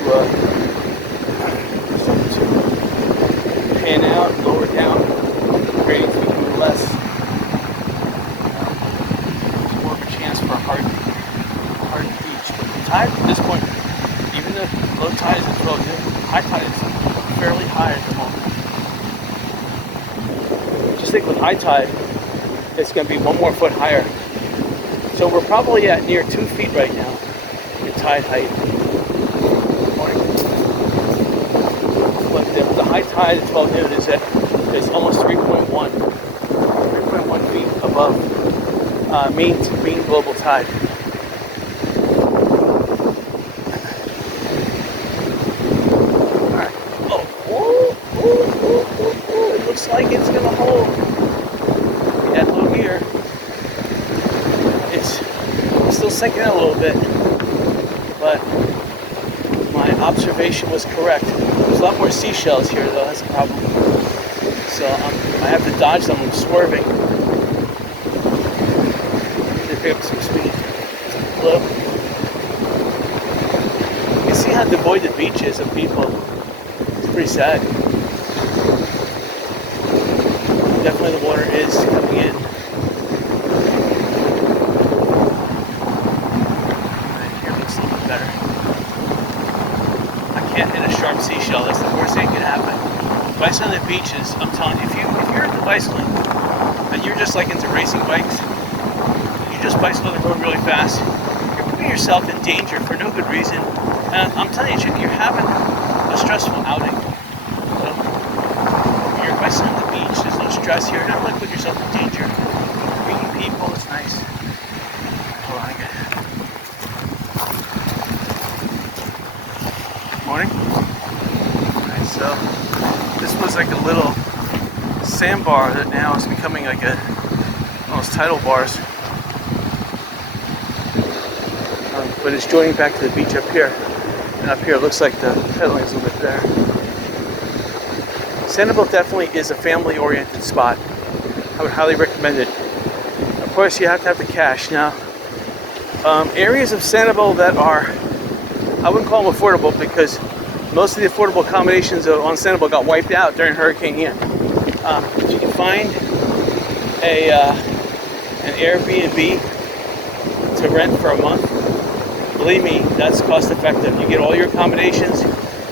pan out, lower down. The gradient's becoming less. There's more of a chance for a hardened beach. But the tide at this point, even the low tide is at 12 noon, high tide is fairly high at the moment. Just think with high tide, it's going to be 1 more foot higher. So we're probably at near 2 feet right now in tide height. But the high tide at 12 noon is almost 3.1 feet above mean global tide. It looks like it's gonna hold. That low here, it's still sinking in a little bit, but my observation was correct. There's a lot more seashells here, though. That's a problem. So I have to dodge them. I'm swerving to pick up some speed. Look, you can see how devoid the beach is of people. It's pretty sad. Definitely the water is coming in. Right here looks a little bit better. I can't hit a sharp seashell. That's the worst thing that can happen. Bicycling on the beaches, I'm telling you, if you're into bicycling and you're just like into racing bikes, you just bicycle on the road really fast, you're putting yourself in danger for no good reason. And I'm telling you, you're having a stressful outing. So when you're bicycling on the beach, there's no stress here. You're not really putting yourself in danger. Meeting people is nice. Hold on, I got it. morning. Alright, so this was like a little sandbar that now is becoming like one of those tidal bars. But it's joining back to the beach up here. And up here it looks like the pedaling is a little bit there. Sanibel definitely is a family-oriented spot. I would highly recommend it. Of course, you have to have the cash. Now, areas of Sanibel that are, I wouldn't call them affordable because most of the affordable accommodations on Sanibel got wiped out during Hurricane Ian. If you can find an Airbnb to rent for a month, believe me, that's cost effective. You get all your accommodations.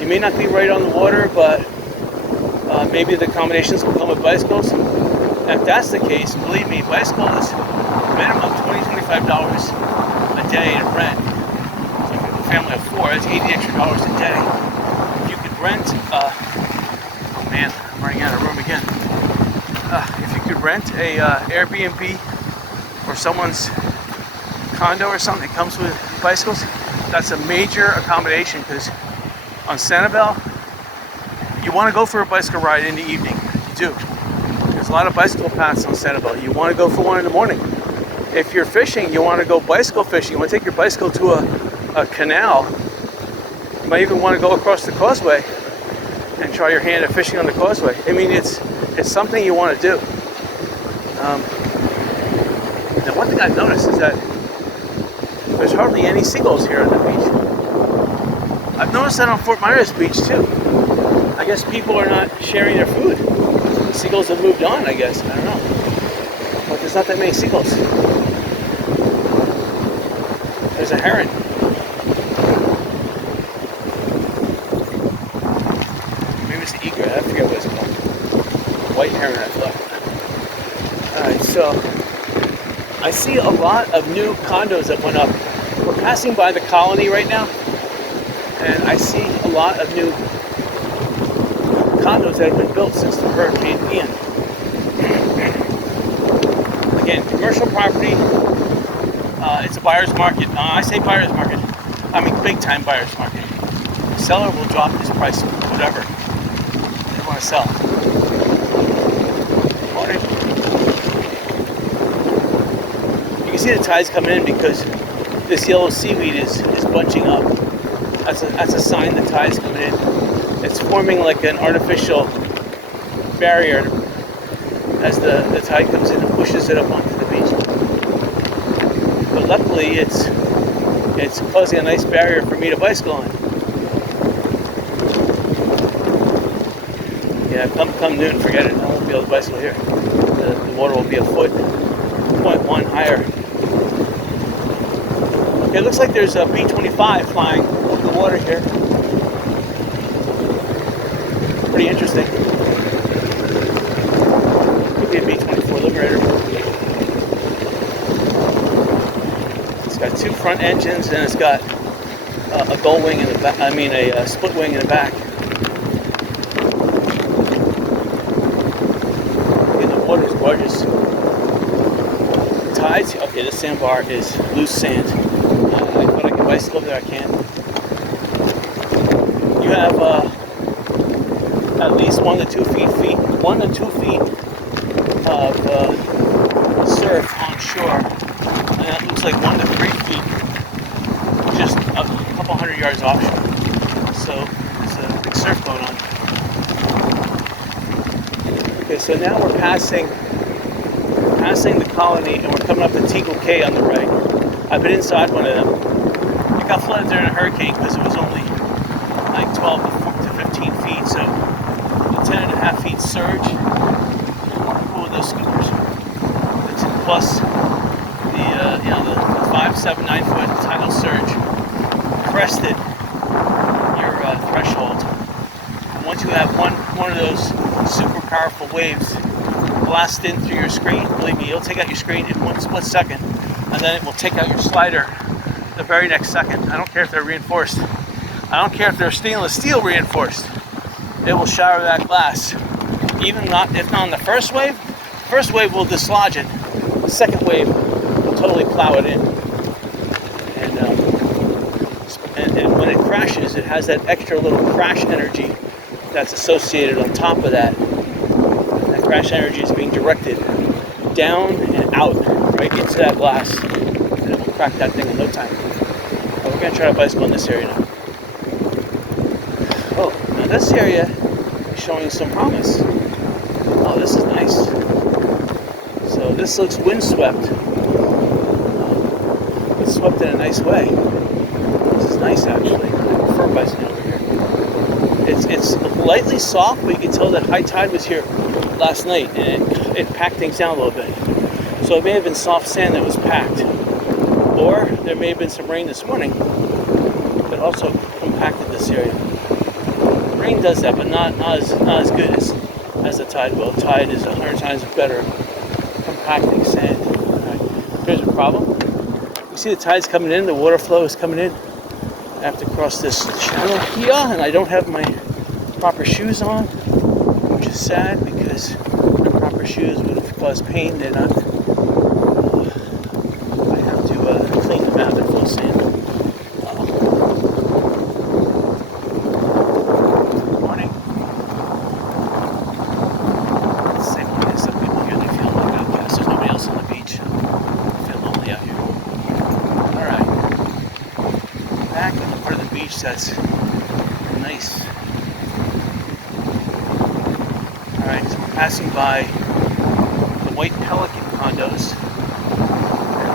You may not be right on the water, but maybe the accommodations will come with bicycles. If that's the case, believe me, bicycle is minimum $20-$25 a day to rent. So if you have a family of 4, that's $80 extra a day. If you could rent, oh man, I'm running out of room again. If you could rent a Airbnb or someone's condo or something that comes with bicycles, that's a major accommodation because on Sanibel, you want to go for a bicycle ride in the evening. You do. There's a lot of bicycle paths on Sanibel. You want to go for one in the morning. If you're fishing, you want to go bicycle fishing. You want to take your bicycle to a canal. You might even want to go across the causeway and try your hand at fishing on the causeway. I mean, it's something you want to do. Now, one thing I've noticed is that there's hardly any seagulls here on the beach. I've noticed that on Fort Myers Beach too. I guess people are not sharing their food. The seagulls have moved on, I guess. I don't know. But there's not that many seagulls. There's a heron. Maybe it's an egret. I forget what it's called. White heron, I thought. Alright, so I see a lot of new condos that went up. We're passing by the Colony right now, and I see a lot of new condos that have been built since the Hurricane Ian. Again, commercial property, it's a buyer's market. I say buyer's market, I mean big time buyer's market. The seller will drop his price, whatever they want to sell. Morning. You can see the tides coming in because this yellow seaweed is bunching up. That's a sign the tide's coming in. It's forming like an artificial barrier as the tide comes in and pushes it up onto the beach. But luckily, it's causing a nice barrier for me to bicycle on. Yeah, come noon, forget it. I won't be able to bicycle here. The water will be a foot, 0.1 higher. Okay, it looks like there's a B-25 flying over the water here. Pretty interesting. Could be a B-24 Liberator. It's got 2 front engines and it's got a gull wing in the back. I mean, a split wing in the back. Okay, the water is gorgeous. The tides. Okay, this sandbar is loose sand. I thought I could bicycle over there. I can't. You have at least 1 to 2 feet of surf on shore, and that looks like 1 to 3 feet just a couple hundred yards offshore. So there's a big surf going on. Okay, so now we're passing the Colony, and we're coming up to Teagle Cay on the right. I've been inside one of them. It got flooded during a hurricane because it was only like 12 to 15 feet, so 10.5 feet surge. Cool with those scooters. Plus the 5, 7, 9 foot tidal surge crested your threshold. And once you have one of those super powerful waves blast in through your screen, believe me, it'll take out your screen in 1 split second, and then it will take out your slider the very next second. I don't care if they're reinforced. I don't care if they're stainless steel reinforced. It will shatter that glass. Even if not on the first wave will dislodge it. The second wave will totally plow it in. And when it crashes, it has that extra little crash energy that's associated on top of that. That crash energy is being directed down and out, right into that glass, and it will crack that thing in no time. But we're gonna try to bicycle in this area now. Oh, now this area is showing some promise. Oh, this is nice. So this looks windswept. It's swept in a nice way. This is nice, actually. I prefer bicycling over here. It's lightly soft, but you can tell that high tide was here last night, and it packed things down a little bit. So it may have been soft sand that was packed, or there may have been some rain this morning that also compacted this area. Rain does that, but not as good as the tide will. Tide is 100 times better compacting sand. Right. Here's a problem. You see the tide's coming in, the water flow is coming in. I have to cross this channel here, and I don't have my proper shoes on, which is sad because my proper shoes would have caused pain. They're not. I have to clean them out. They're full of sand. Good morning. Same way as some people here, they feel like outcasts. There's nobody else on the beach. I feel lonely out here. All right. Back in the part of the beach that's nice. Alright, so we're passing by the White Pelican condos.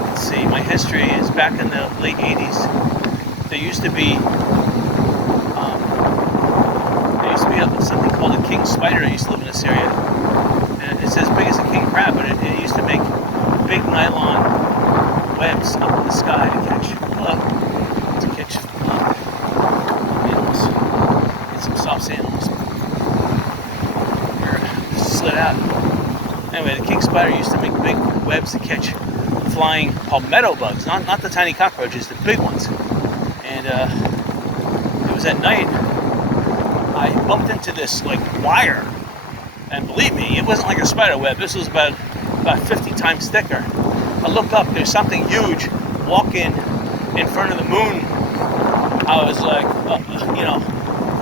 Let's see, my history is back in the late 80s. There used to be something called a king spider that used to live in this area. And it's as big as a king crab, but it used to make big nylon webs up in the sky to catch animals. Get some soft animals. Slid out. Anyway, the king spider used to make big webs to catch flying palmetto bugs, not the tiny cockroaches, the big ones. And it was at night. I bumped into this like wire, and believe me, it wasn't like a spider web. This was about 50 times thicker. I look up, there's something huge walking in front of the moon. I was like,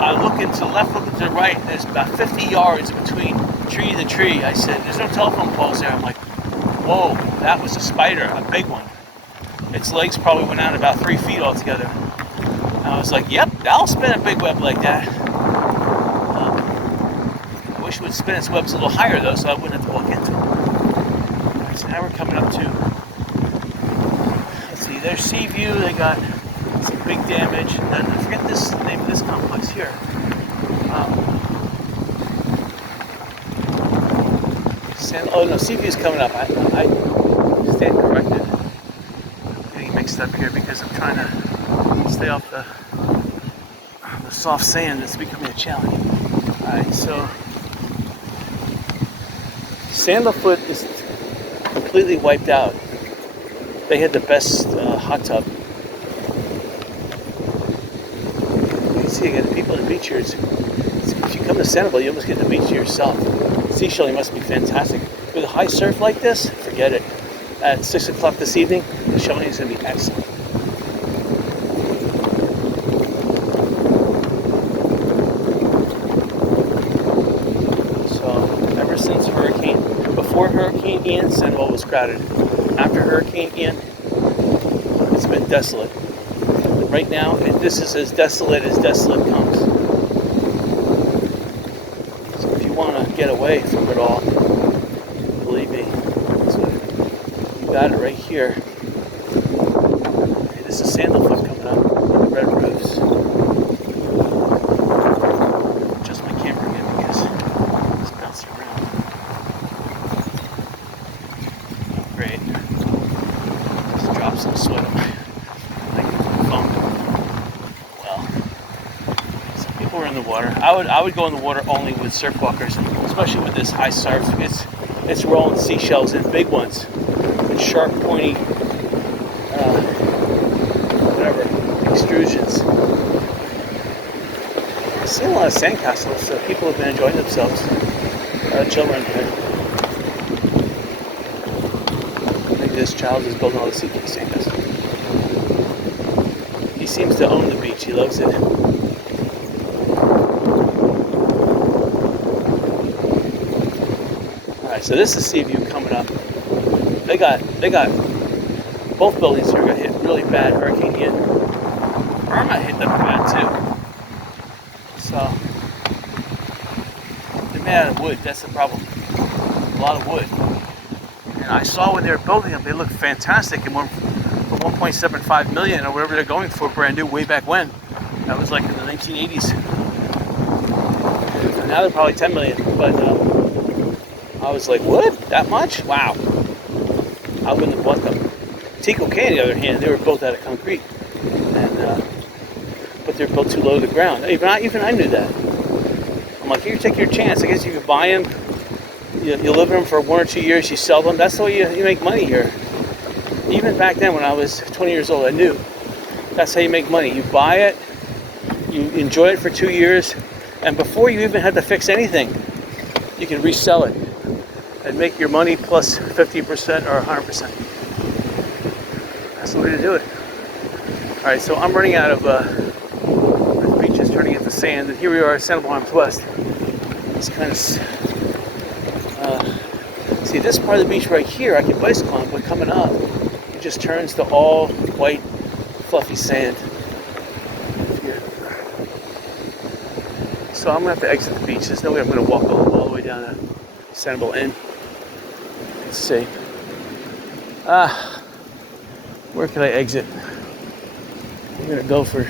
I look into the left, look into the right, there's about 50 yards between tree to tree. I said, there's no telephone poles there. I'm like, whoa, that was a spider, a big one. Its legs probably went out about 3 feet altogether. And I was like, yep, that'll spin a big web like that. I wish it would spin its webs a little higher though, so I wouldn't have to walk into it. Alright, so now we're coming up to, let's see, there's Seaview. They got some big damage. I forget the name of this complex here. Seaview's coming up. I stand corrected. I'm getting mixed up here because I'm trying to stay off the soft sand. It's becoming a challenge. Alright, so Sandalfoot is completely wiped out. They had the best hot tub. You can see again, the people on the beach here. If you come to Sanibel, you almost get the beach to yourself. Seashelling must be fantastic. With a high surf like this, forget it. At 6 o'clock this evening, the shelling is going to be excellent. So, ever since before Hurricane Ian, Sanibel was crowded. After Hurricane Ian, it's been desolate. Right now, this is as desolate comes. So if you want to get away from it all, believe me, you got it right here. Okay, this is Sandalfoot coming up, the red roofs. Just my camera again because it's bouncing around. Great. Just drop some sweat on my phone. Well, some people are in the water. I would go in the water only with surf walkers, especially with this high surf. It's rolling seashells and big ones, and sharp, pointy, extrusions. I've seen a lot of sandcastles, so people have been enjoying themselves. Children here. I think this child is building all the sandcastles. He seems to own the beach. He loves it. Alright, so this is Sea View coming up. They got both buildings here got hit really bad. Hurricane Ian. Irma hit them bad too. So they're made out of wood. That's the problem. A lot of wood. And I saw when they were building them, they looked fantastic and went for 1.75 million or whatever they're going for brand new way back when. That was like in the 1980s. And now they're probably 10 million. But I was like, what? That much? Wow. I wouldn't have bought them. Tico Cay, on the other hand, they were built out of concrete. And but they're built too low to the ground. Even I knew that. I'm like, you take your chance. I guess you could buy them. You live in them for 1 or 2 years. You sell them. That's the way you make money here. Even back then when I was 20 years old, I knew that's how you make money. You buy it, you enjoy it for 2 years, and before you even had to fix anything, you can resell it and make your money plus 50% or 100%. That's the way to do it. All right, so I'm running out of the beach is turning into sand, and here we are at Sanibel Arms West. It's kind of see this part of the beach right here. I can bicycle on, but coming up, it just turns to all white, fluffy sand. Here. So I'm gonna have to exit the beach. There's no way I'm gonna walk all the way down to Sanibel Inn. Let's see. Where can I exit? I'm gonna go for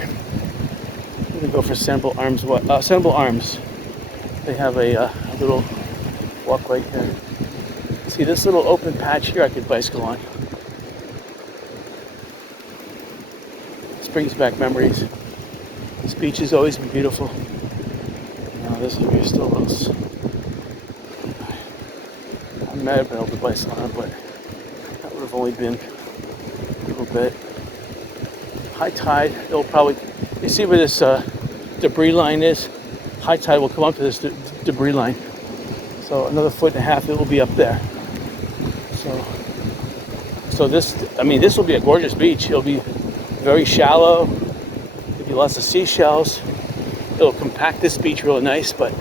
Sanibel Arms. Sanibel Arms. They have a little walkway here. See this little open patch here I could bicycle on. This brings back memories. This beach has always been beautiful. Now this here still looks. I might have been able to bicycle on, but that would have only been a little bit. High tide, it'll probably. You see where this debris line is? High tide will come up to this debris line. So another 1.5 feet, it will be up there. So this, I mean, this will be a gorgeous beach. It'll be very shallow. There'll be lots of seashells. It'll compact this beach really nice, but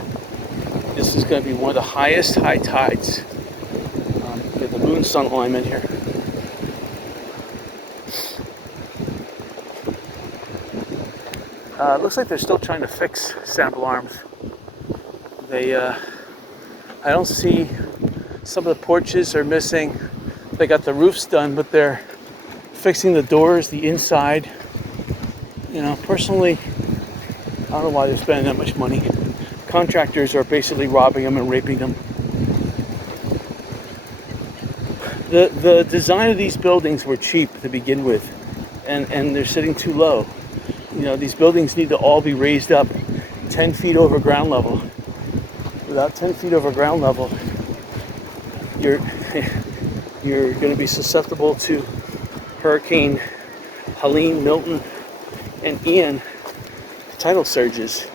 this is going to be one of the highest high tides. Get the moon sun alignment here. It looks like they're still trying to fix Sanibel Arms. I don't see, some of the porches are missing. They got the roofs done, but they're fixing the doors, the inside. You know, personally, I don't know why they're spending that much money. Contractors are basically robbing them and raping them. The design of these buildings were cheap to begin with, and they're sitting too low. You know, these buildings need to all be raised up 10 feet over ground level. Without 10 feet over ground level, you're going to be susceptible to Hurricane Helene, Milton, and Ian tidal surges.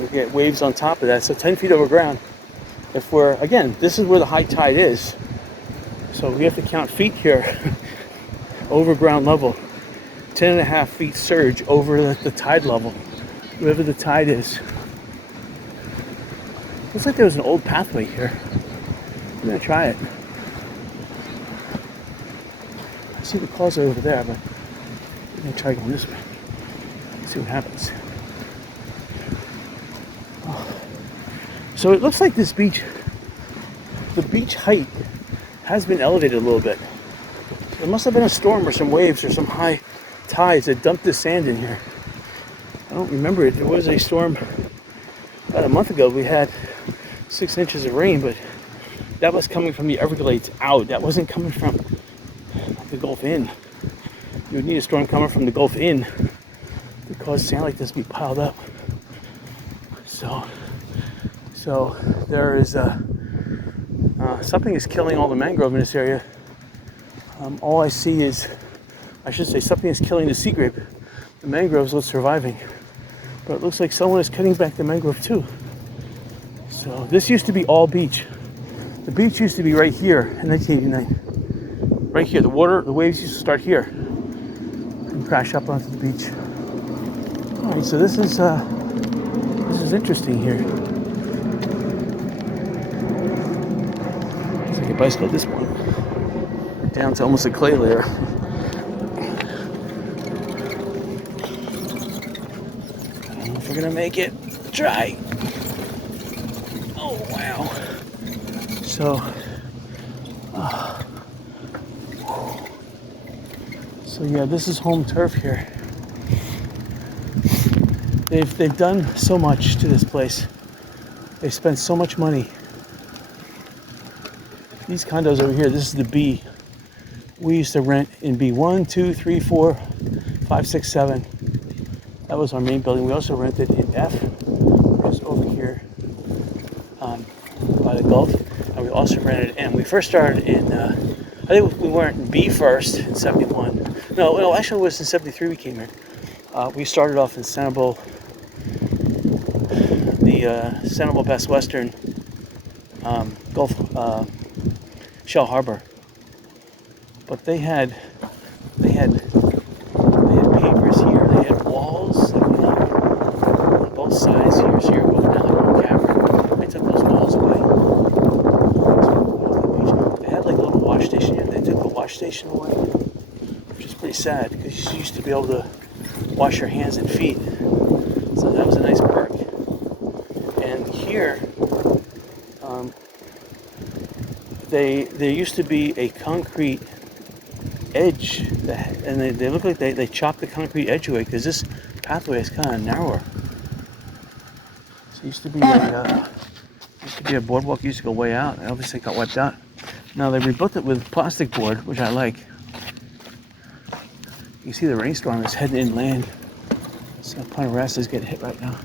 We get waves on top of that. So 10 feet over ground. If we're, again, this is where the high tide is. So we have to count feet here over ground level. 10.5 feet surge over the tide level, wherever the tide is. Looks like there was an old pathway here. I'm gonna try it. I see the cars are over there, but I'm gonna try going this way. See what happens. Oh. So it looks like this beach, the beach height has been elevated a little bit. There must have been a storm or some waves or some high tides that dumped the sand in here. I don't remember it. There was a storm about a month ago. We had 6 inches of rain, but that was coming from the Everglades out. That wasn't coming from the Gulf Inn. You would need a storm coming from the Gulf Inn to cause sand like this to be piled up. So there is something is killing all the mangrove in this area. All I see is, I should say, something is killing the sea grape. The mangroves look surviving, but it looks like someone is cutting back the mangrove too. So this used to be all beach. The beach used to be right here in 1989. Right here, the waves used to start here. crash up onto the beach. All right, so this is interesting here. It's like a bicycle at this point. We're down to almost a clay layer. I don't know if we're gonna make it. Try. Oh wow. So yeah, this is home turf here. They've done so much to this place. They spent so much money. These condos over here, this is the B. We used to rent in B1, 2, 3, 4, 5, 6, 7. That was our main building. We also rented in F, which is over here by the Gulf. And we also rented in. We first started in, I think we weren't in B first in 71. No, actually it was in 73 we came here. We started off in Sanibel, the Sanibel Best Western Gulf Shell Harbor. But they had pavers here. They had walls that went up on both sides here. So you're going down like a little cavern. They took those walls away. They had like a little wash station here. They took the wash station away, which is pretty sad because you used to be able to wash your hands and feet. So that was a nice perk. And here, there used to be a concrete edge, and they look like they chopped the concrete edge away because this pathway is kind of narrower. So it used to be a boardwalk. Used to go way out. And obviously it got wiped out. Now they rebuilt it with plastic board, which I like. You can see the rainstorm is heading inland. So Punta Rest is getting hit right now.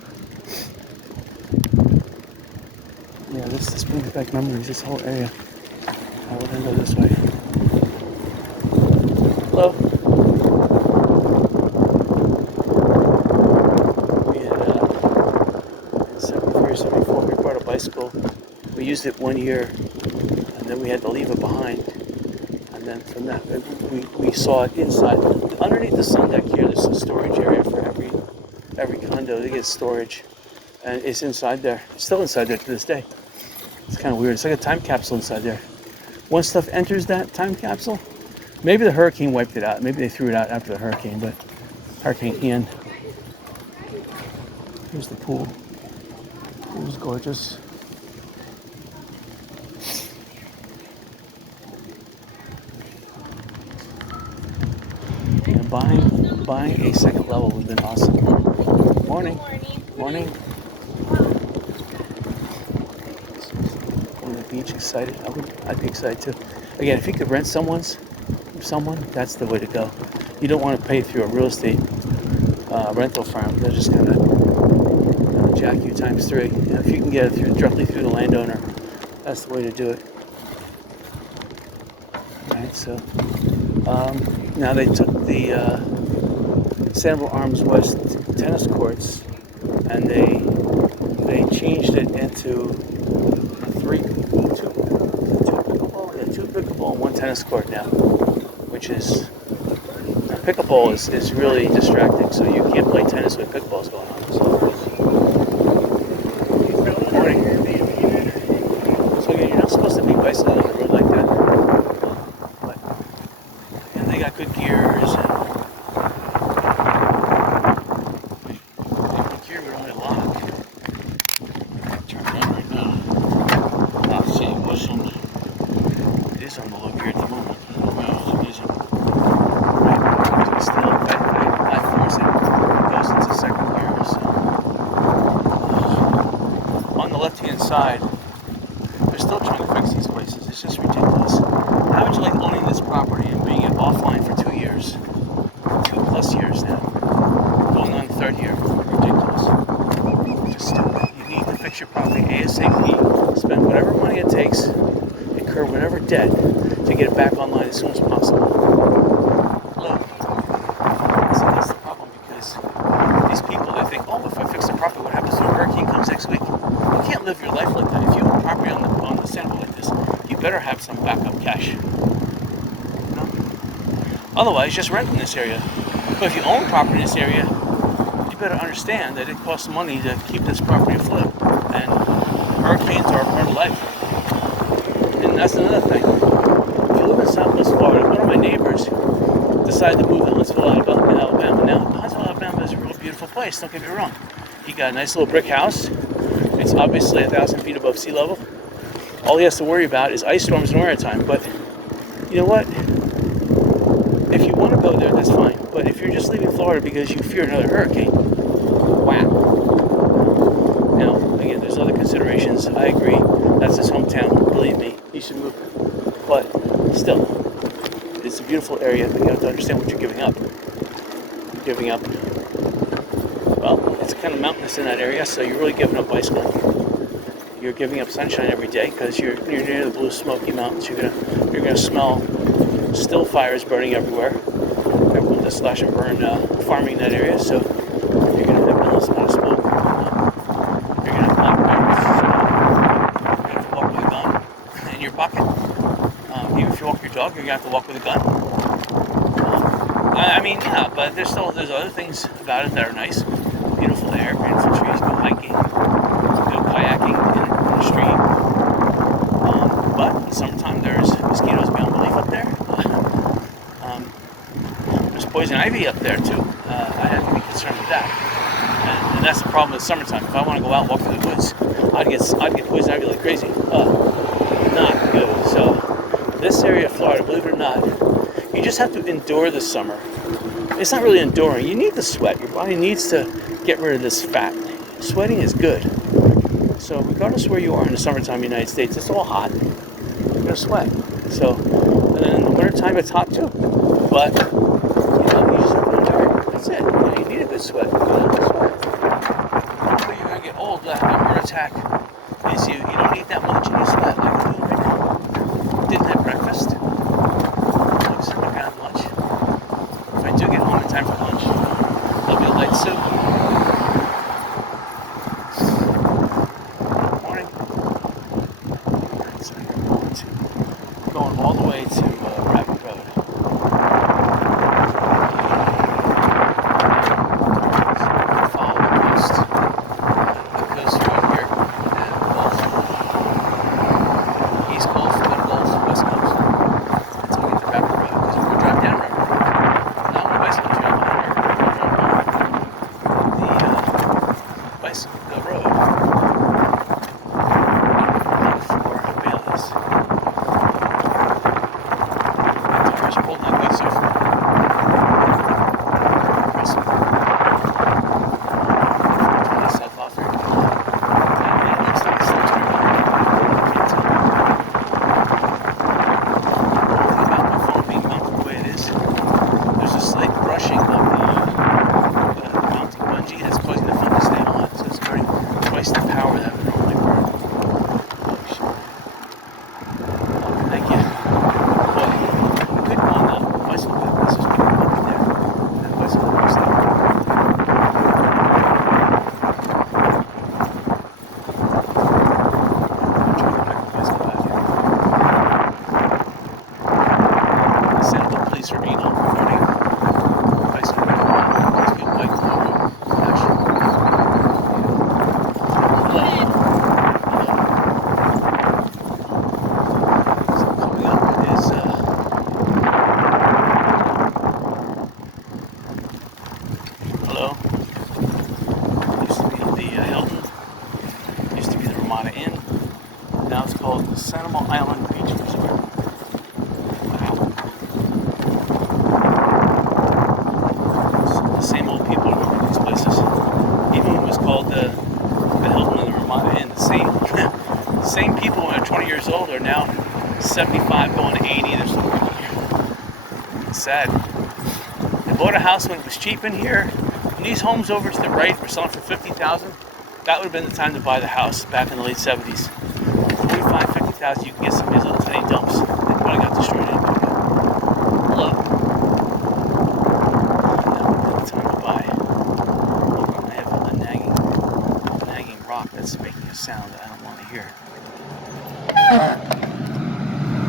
Yeah, this brings back memories. This whole area. We're gonna go this way. Hello. We had in 73 or 74 we brought a bicycle. We used it 1 year, and then we had to leave it behind. And then from that, we saw it inside. Underneath the sun deck here, there's a storage area for every condo. They get storage, and it's inside there. It's still inside there to this day. It's kind of weird. It's like a time capsule inside there. Once stuff enters that time capsule, maybe the hurricane wiped it out. Maybe they threw it out after the hurricane, but Hurricane Ian. Here's the pool. The pool's gorgeous. And buying a second level would have been awesome. Morning. Morning. Beach, excited. I'd be excited too. Again, if you could rent someone, that's the way to go. You don't want to pay through a real estate rental firm. They're just gonna jack you times 3. If you can get it directly through the landowner, that's the way to do it. All right. So now they took the Sanibel Arms West tennis courts and they changed it into two pickleball and 1 tennis court now, which is pickleball is really distracting. So you can't play tennis with pickleballs going on. So you're not supposed to be bicycling on the road like that. And they got good gears. And gear would only lock. Turn it on right now. See, it is on the low gear at the moment. I don't know if it isn't. Right, but still, I force it goes into second gear. So. On the left-hand side, they're still trying to fix these places. It's just ridiculous. How would you like owning this property and being offline for 2 years? 2+ years now. Going on the 3rd year. Ridiculous. Just stupid. You need to fix your property ASAP. Spend whatever money it takes, incur whatever debt to get it back online as soon as possible. Look, see, that's the problem because these people, they think, oh, if I fix the property, what happens when a hurricane comes next week? You can't live your life like that. If you have a property on the Sanibel like this, you better have some backup cash. You know? Otherwise, just rent in this area. But if you own property in this area, you better understand that it costs money to keep this property afloat. And hurricanes are a part of life. And that's another thing. If you live in Southwest Florida, one of my neighbors decided to move to Huntsville, Alabama. Now, Huntsville, Alabama is a real beautiful place, don't get me wrong. He got a nice little brick house. It's obviously 1,000 feet above sea level. All he has to worry about is ice storms in wintertime. But you know what? If you want to go there, that's fine. But if you're just leaving Florida because you fear another hurricane, wow. Now, again, there's other considerations. I agree. That's his hometown. Believe me, he should move. But still, it's a beautiful area, but you have to understand what you're giving up. You're giving up, well, it's kind of mountainous in that area, so you're really giving up bicycling. You're giving up sunshine every day because you're near the Blue Smoky Mountains. You're gonna smell still fires burning everywhere. Everyone does slash and burn farming in that area, so you're gonna have endless amount of smoke. You're gonna have black bears. So you're gonna have to walk with a gun in your pocket. Even if you walk your dog, you're gonna have to walk with a gun. I mean, yeah, but there's other things about it that are nice. Beautiful air, beautiful trees. Go hiking, go kayaking in the stream. But in the summertime, there's mosquitoes beyond belief up there. There's poison ivy up there too. I have to be concerned with that, and that's the problem with summertime. If I want to go out and walk through the woods, I'd get poison ivy like crazy. Not good. So this area of Florida, believe it or not, you just have to endure the summer. It's not really enduring. You need the sweat. Your body needs to get rid of this fat. Sweating is good. So regardless of where you are in the summertime in the United States, it's all hot. You're gonna sweat. So, and then in the wintertime it's hot too. But you just have to endure it. That's it. You need a good sweat. But you're gonna get old, have a heart attack. Is you don't eat that much and you sweat like I'm doing right now. Didn't have breakfast. I'm sitting around lunch. If I do get home in time for lunch, there'll be a light soup. Morning. So going all the way to Rabbit Road. Follow the coast. The coast road here. East Coast, Middle Coast, West Coast. That's how we get to Rabbit Road. Because we're going to drive down Rabbit Road. Not on the bicycle trail, but the bicycle road. For Bailey's. The tires are holding up good so far. Awesome. Turn myself off here. And it looks like it's still turning on. About my phone being mounted the way it is. There's a slight brushing of the mounting bungee that's causing the phone to stay on. So it's burning twice the power that would normally burn. Oh shit. Thank you. Boy, good on the bicycle business. There's people up there. That bicycle works there. Sanibel police are being on regarding bicycle marijuana. These people might go on flash. So coming up is hello. Used to be the Hilton. Used to be the Ramada Inn. Now it's called the Sanibel Island Beach Resort. Wow. The same old people remember these places. Even when it was called the Hilton and the Ramada Inn, the same people when they're 20 years old are now 75 going to 80. They're still working here. It's sad. They bought a house when it was cheap in here. And these homes over to the right were selling for $50,000. That would have been the time to buy the house back in the late 70s. $45,000, $50,000, you can get some of these little tiny dumps. They probably got destroyed anyway. Hello. That would have been the time to buy. I have a nagging rock that's making a sound that I don't want to hear.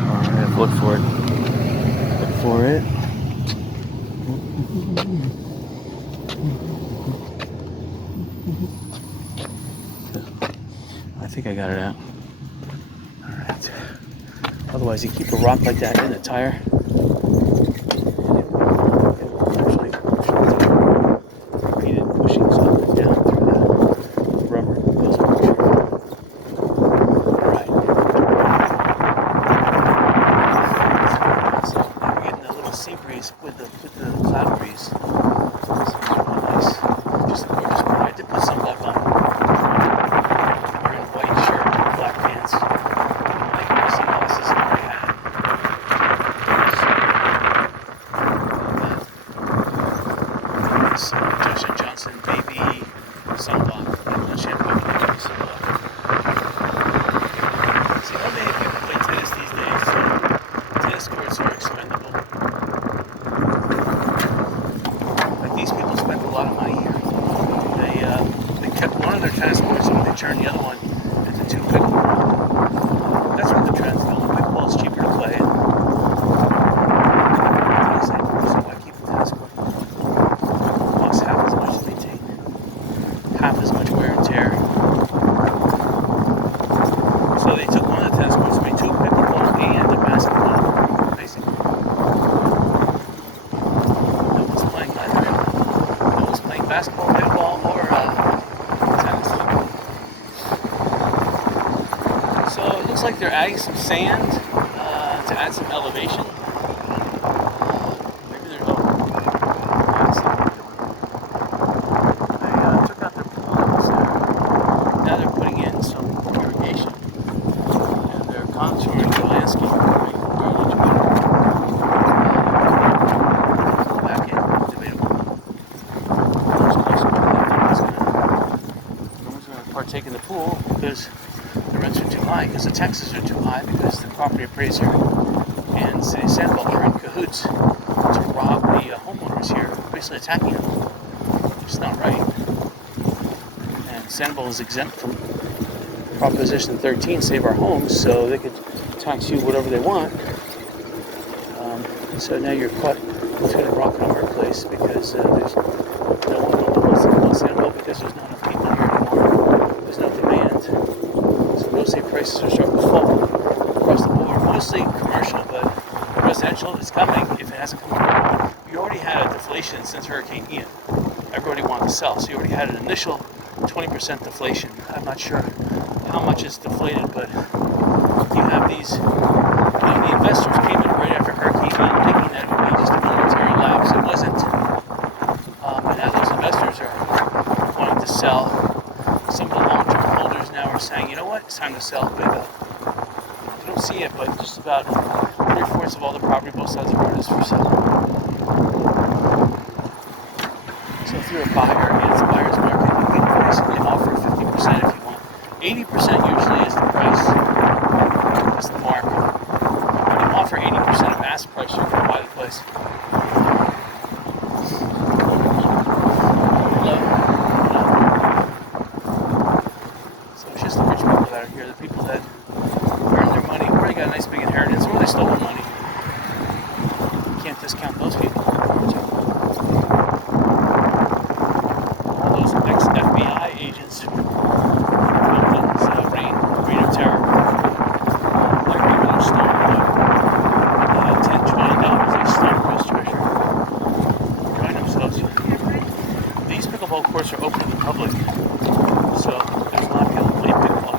Alright, look for it. Look for it. I think I got it out. All right. Otherwise, you keep a rock like that in the tire, it will actually push the tire. Repeated pushings up and down through the rubber goes up. All right. So now we're getting a little sea breeze with the cloud breeze. So it's really nice. Just a gorgeous morning. I did put sunblock on. Wearing a white shirt, black pants. Like my sunglasses in my hat. So Johnson & Johnson baby sunblock. Not shampoo, baby sunblock. See how many people play tennis these days? Tennis courts are expendable. Like these people spend a lot of money here. They kept one of their tennis courts and they turned the other one into 2 pickleball. That's what the trend's going. Pickleball is cheaper to play. So why keep the tennis court? It costs half as much to maintain, half as much wear and tear. So they took one of the tennis courts and made 2 pickleball and a basketball, basically. No one's playing either. No one's playing basketball, pickleball, or tennis. So it looks like they're adding some sand to add some elevation. Maybe they're they took out their pools. Now they're putting in some irrigation. And they're contouring the landscape. Back in, debatable. No one's going to partake in the pool because the rents are too high, because the taxes are too high, because the property appraiser and City of Sanibel are in cahoots to rob the homeowners here, basically attacking them, which is not right. And Sanibel is exempt from Proposition 13, Save Our Homes, so they could tax you whatever they want. So now you're caught between a rock and a hard place because there's no one wants to call Sanibel because there's not enough people here anymore. There's no demand. So real estate prices are starting to fall across the board, mostly commercial, but residential is coming if it hasn't come along. You already had a deflation since Hurricane Ian. Everybody wanted to sell, so you already had an initial 20% deflation. I'm not sure how much is deflated, but you have these, the investors came in right after Hurricane Ian, thinking that it would be just a momentary lapse. It wasn't. And now those investors are wanting to sell. Some of the long-term holders now are saying, you know what, it's time to sell. But you don't see it, but just about 3/4 of all the property both sides of the road is for sale. So if you're a buyer and it's a buyer's market, you can basically offer 50% if you want. 80% usually is the price. That's the mark. You can offer 80% of ask price, you can buy the place. So it's just the rich people that are here, the people that earn their money, or they got a nice big inheritance, or they stole their money. You can't discount those people. All those ex-FBI agents who filmed this reign of terror. Like people who stole $10 trillion they stole from his treasury. Enjoying themselves. These pickleball courts are open to the public, so there's a lot of people who play pickleball.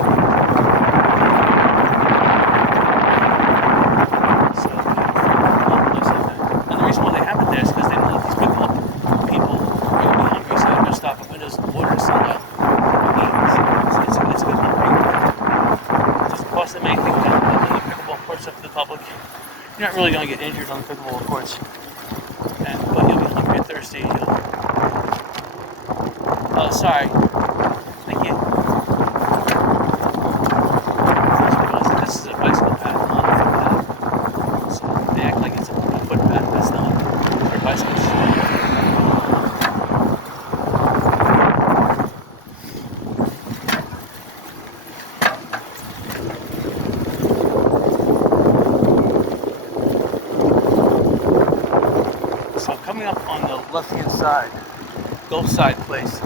So, and the reason why they have it there is because they know that these pickleball people are going to be hungry, so they're going to stop at windows and order to sell out. It's good marketing. It doesn't cost them anything to open the pickleball courts up to the public. You're not really going to get injured on the pickleball courts, but you'll be hungry and thirsty. Sorry. Thank you. This is a bicycle path, not a footpath. So they act like it's a footpath, but it's not. For bicycles. So coming up on the left-hand side, Gulf Side Place.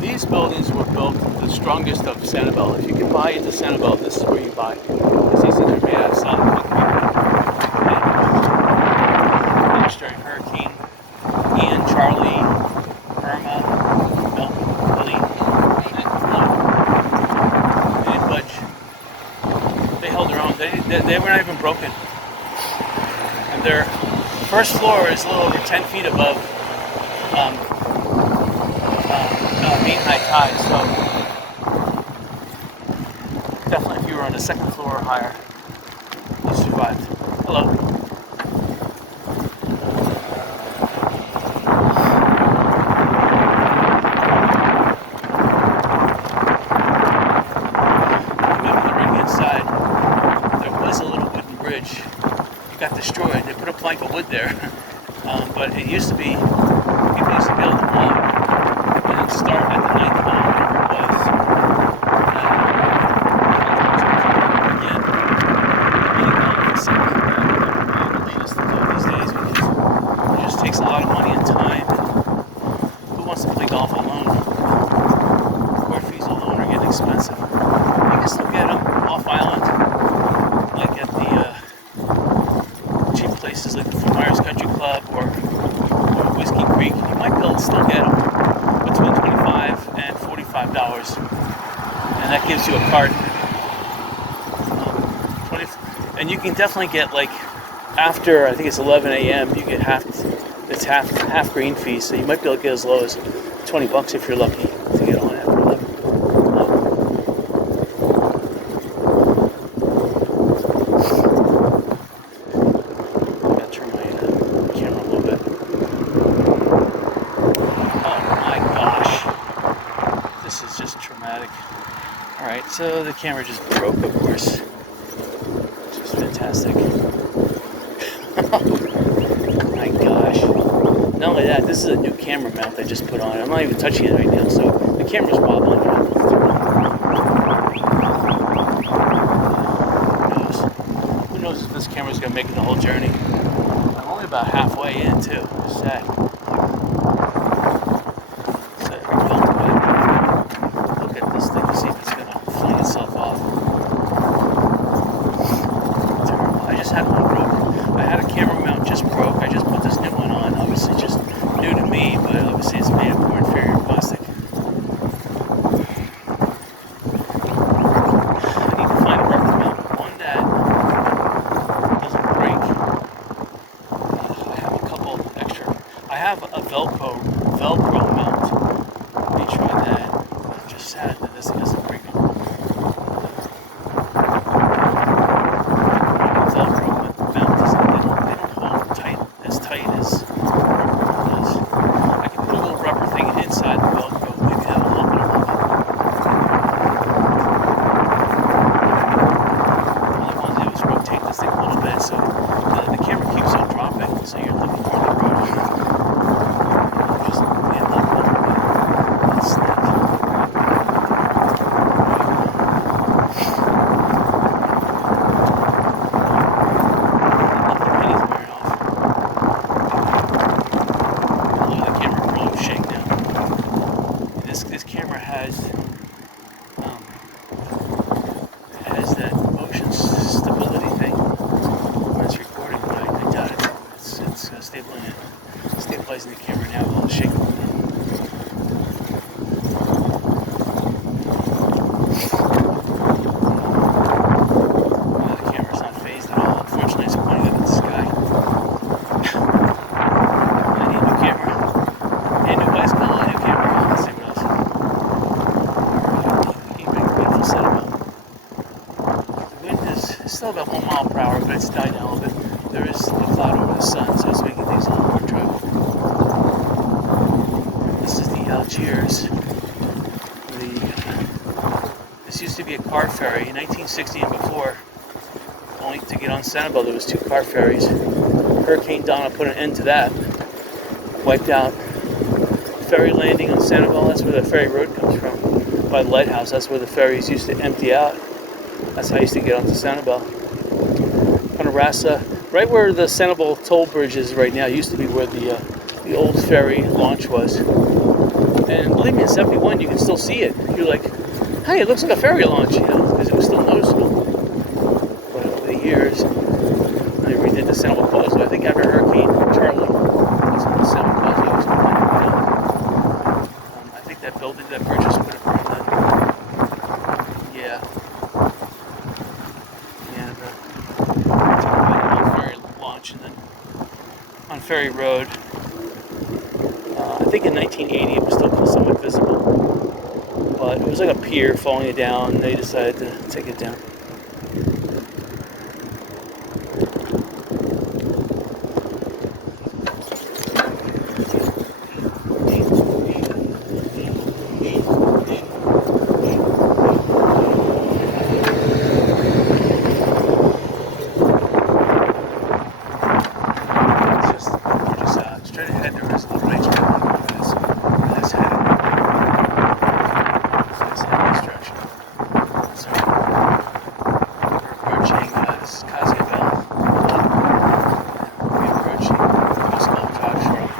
These buildings were built the strongest of Sanibel. If you can buy into Sanibel, this is where you buy. Because these things are made out of solid concrete. Finished during Hurricane Ian, Charlie, Irma, Milton, Helene, and they didn't budge. They held their own. They were not even broken. And their first floor is a little over 10 feet above mean high tide, so definitely if you were on the second floor or higher, you survived. Hello. Remember the ring inside, there was a little wooden bridge. It got destroyed. They put a plank of wood there, but it used to be, people used to be able to walk. Start at the 9th mile, whatever it was. Again, the latest to do these days because it just takes a lot of money and time. Who wants to play golf alone? Court fees alone are getting expensive. You can still get them off island, like at the cheap places like the Fort Myers Country Club or Whiskey Creek. You might be able to still get them between $25 and $45, and that gives you a cart. And you can definitely get, like, after I think it's 11 a.m. you get half green fees, so you might be able to get as low as $20 if you're lucky to get on after 11. Gotta turn my camera a little bit. This is just traumatic. Alright, so the camera just broke, of course. Which is fantastic. Oh my gosh. Not only that, this is a new camera mount I just put on. I'm not even touching it right now, so the camera's wobbling. Who knows if this camera's going to make it the whole journey. I'm only about halfway in, too. It's sad. Had one broke. I had a camera mount just broke. I just put this new one on. Obviously just new to me, but obviously it's made of more inferior plastic. I need to find a rubber mount. One that doesn't break. I have a couple extra. I have a Velcro mount. Let me try that. I'm just sad that this thing doesn't break. This camera has that motion stability thing when it's recording, but I doubt it. It's stabilizing the camera now while it's shaking. The camera's not phased at all. Unfortunately, it's pointing up at the sky. I need a new camera. And new bicycle, a new camera. Let's see what else. The wind is still about 1 mile per hour, but it's died down a little bit. There is a cloud over the sun, so it's making things a little more drivable. This is the Algiers. This used to be a car ferry in 1960 and before. Only to get on Sanibel, there was 2 car ferries. Hurricane Donna put an end to that. Wiped out ferry landing on Sanibel. That's where the ferry road comes from. By the lighthouse, that's where the ferries used to empty out. That's how I used to get onto Sanibel. Panarasa, right where the Sanibel toll bridge is right now, used to be where the old ferry launch was. And believe me, in 71, you can still see it. You're like, hey, it looks like a ferry launch, because it was still noticeable. But over the years, I redid the Sanibel Causeway. I think after Hurricane Charlie, that's when the Sanibel Causeway was completely built. I think that building, that bridge was put up around that. Yeah. And on ferry launch, and then on Ferry Road. I think in 1980 it was still somewhat visible, but it was like a pier falling down, and they decided to take it down. Straight ahead there was a little range coming that's headed construction. So we're approaching this is Sanibel. We're approaching Coast Guard Drive shortly.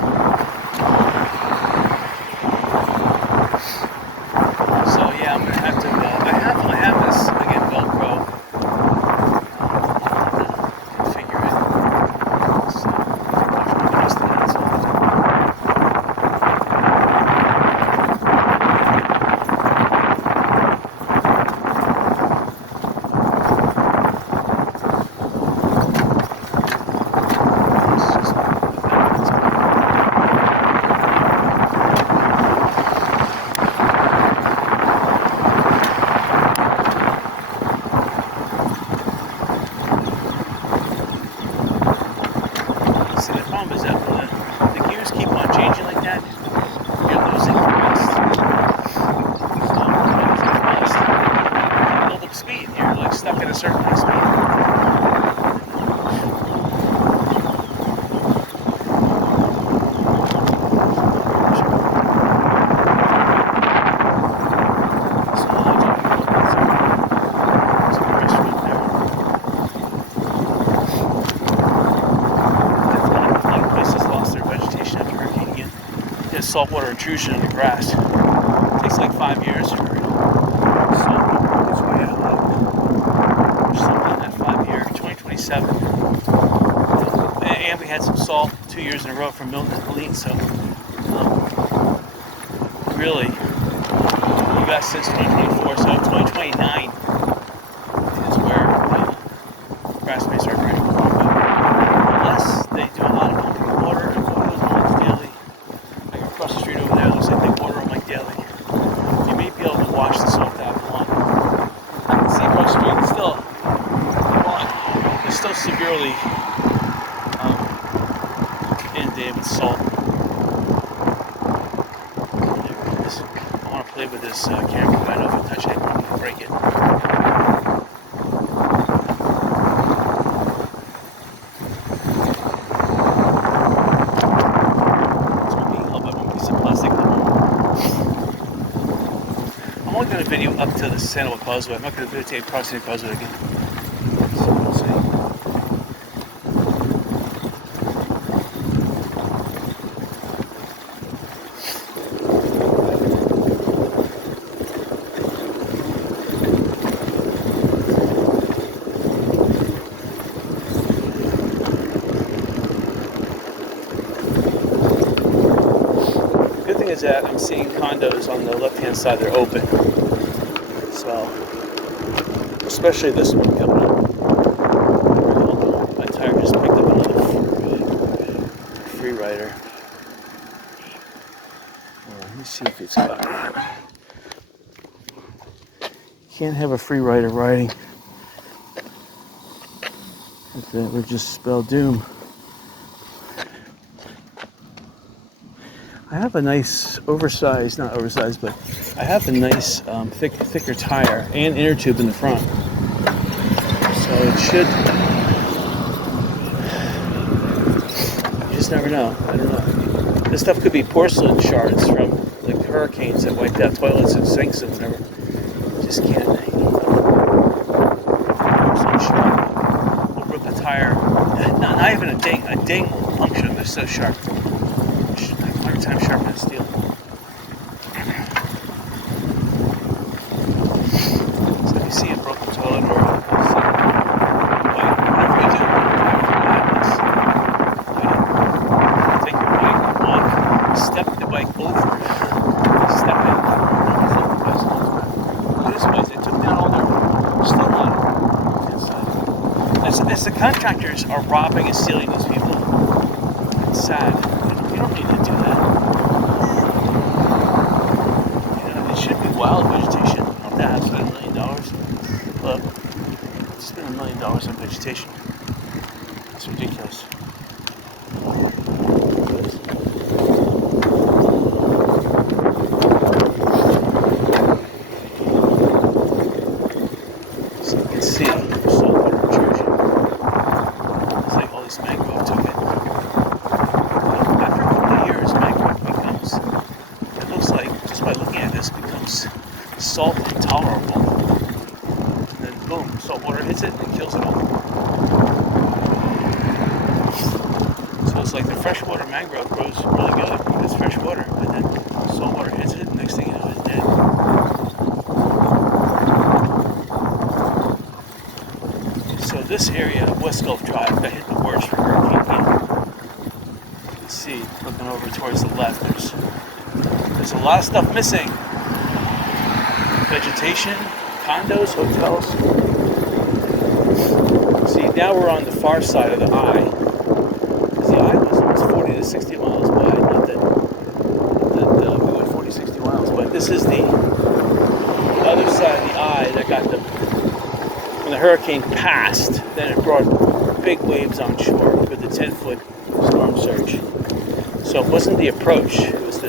So yeah, I'm gonna have to. I have this again Velcro. Configure it. So. See, the problem is that when the gears keep on changing like that, you're losing thrust. Build up speed. You're like stuck at a certain high speed. Saltwater intrusion in the grass. It takes like 5 years for salt to work its way out. We're still in that 5 year, 2027. And we had some salt 2 years in a row from Milton and Helene, so really, we got since 2024, so 2029 is where grass may start growing. Unless they do a lot of pumping water and water those lines daily. Across the street over there, looks like they water them like daily. You may be able to wash the salt out if you want. I can see Grove Street is still severely inundated with salt. I want to play with this camera, but I know if I touch it, I'm going to break it. I'm only going to video up to the Sanibel Causeway. I'm not going to videotape crossing the causeway again. So we'll see. Good thing is that I'm seeing condos on the left-hand side. They're open. So, especially this one coming up. My tire just picked up another free rider. Let me see if it's got. Can't have a free rider riding. That would just spell doom. I have a nice oversized, not oversized, but I have a nice thicker tire and inner tube in the front. So it should, you just never know. I don't know. This stuff could be porcelain shards from like hurricanes that wiped out toilets and sinks and whatever. Just can't. Porcelain shard will rip a tire. Not even a ding will puncture them. They're so sharp. 100 times sharper than steel. Contractors are robbing and stealing these people. It's sad. You don't need to do that. It should be wild vegetation. You don't have to have spent $1 million. But spend $1 million on vegetation. That's ridiculous. So you can see saltwater intrusion. It's like all this mangrove took it. After a couple of years, mangrove becomes, it looks like, just by looking at this, becomes salt intolerable. And then boom, salt water hits it and kills it all. So it's like the freshwater mangrove grows really good because it's fresh water, but then salt water hits it, and next thing you know, it's dead. So this area of West Gulf Drive got hit the worst for Hurricane Ian. You can see, looking over towards the left, there's a lot of stuff missing. Vegetation, condos, hotels. See, now we're on the far side of the eye. Because the eye was almost 40 to 60 miles wide. Not that we went 40, 60 miles, but this is the other side of the eye that got the. When the hurricane passed, then it brought big waves on shore with the 10-foot storm surge. So it wasn't the approach, it was the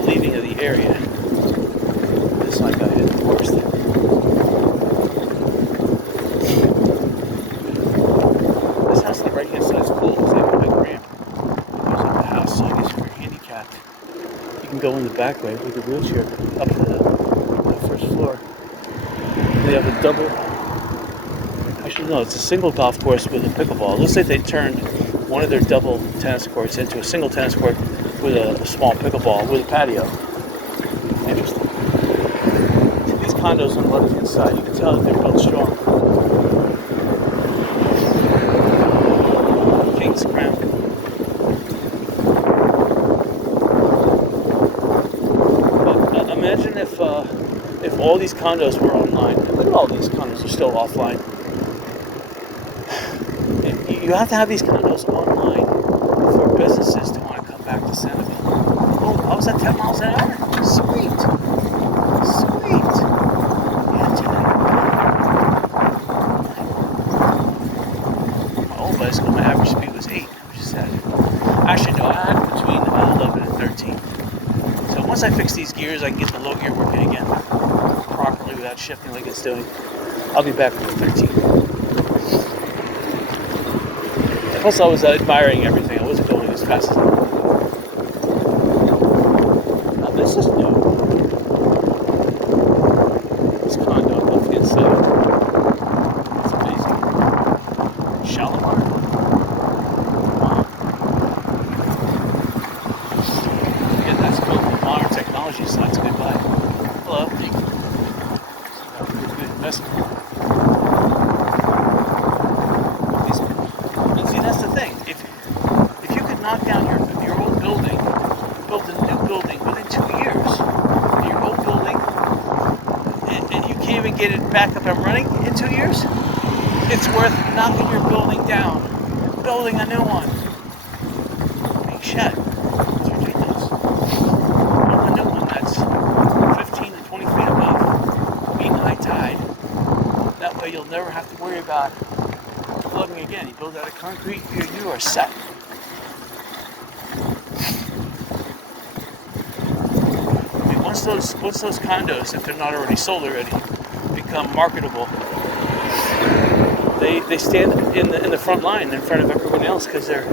leaving of the area. This one got hit the worst. This house on the right hand side is cool because they have a big ramp that goes up the house, so I guess if you're handicapped, you can go in the back way with your wheelchair up to the first floor. They have a double. Actually, no, it's a single golf course with a pickleball. It looks like they turned one of their double tennis courts into a single tennis court with a small pickleball with a patio. Interesting. These condos on the left-hand side, you can tell that they're built strong. King's Crown. But imagine if all these condos were online. Look at all these condos are still offline. You have to have these condos online for businesses to want to come back to Sanibel. Oh, I was at 10 miles an hour. Sweet. Sweet. Yeah, 10 my old bicycle, my average speed was 8, which is sad. Actually, no, I had between 11 and 13. So once I fix these gears, I can get the low gear working again properly without shifting like it's doing. I'll be back with 13. Plus, I was admiring everything. I wasn't going as fast as I wanted. Now, this is new. This condo on the left-hand side. It's amazing. Shalimar. Wow. Yeah, that's cool. Modern technology, so that's goodbye. Hello. Good investment. That's the thing. If you could knock down your old building, build a new building within 2 years, your old building, and you can't even get it back up and running in 2 years, it's worth knocking your building down, building a new one. Big shit. It's ridiculous. Build a new one that's 15 to 20 feet above mean high tide. That way you'll never have to worry about flooding again. You build out of concrete, you are set. I mean, once those condos, if they're not already sold already, become marketable, they stand in the front line in front of everyone else because they're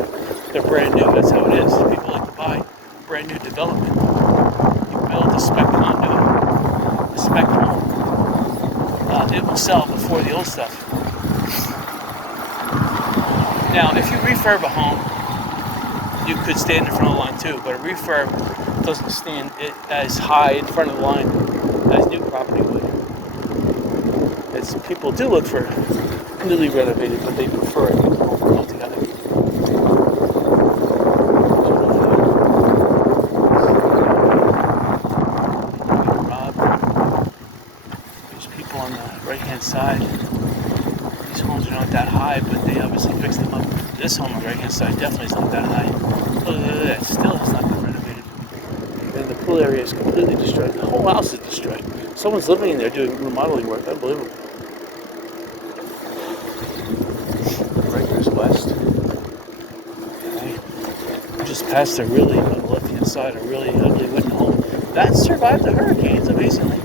brand new. That's how it is. People like to buy brand new development. You build a spec condo, a spec home. It will sell before the old stuff. Now, if you refurb a home, you could stand in front of the line too, but a refurb doesn't stand as high in front of the line as new property would. People do look for newly renovated, but they prefer it altogether. There's people on the right-hand side. these homes are not that high, but they obviously fixed them up. This home on the right-hand side definitely is not that high. Look at that, still has not been renovated. And the pool area is completely destroyed. The whole house is destroyed. Someone's living in there doing remodeling work. Unbelievable. Right here's west. Okay. Just past a really, on the left-hand side, a really ugly wooden home. That survived the hurricanes, amazingly.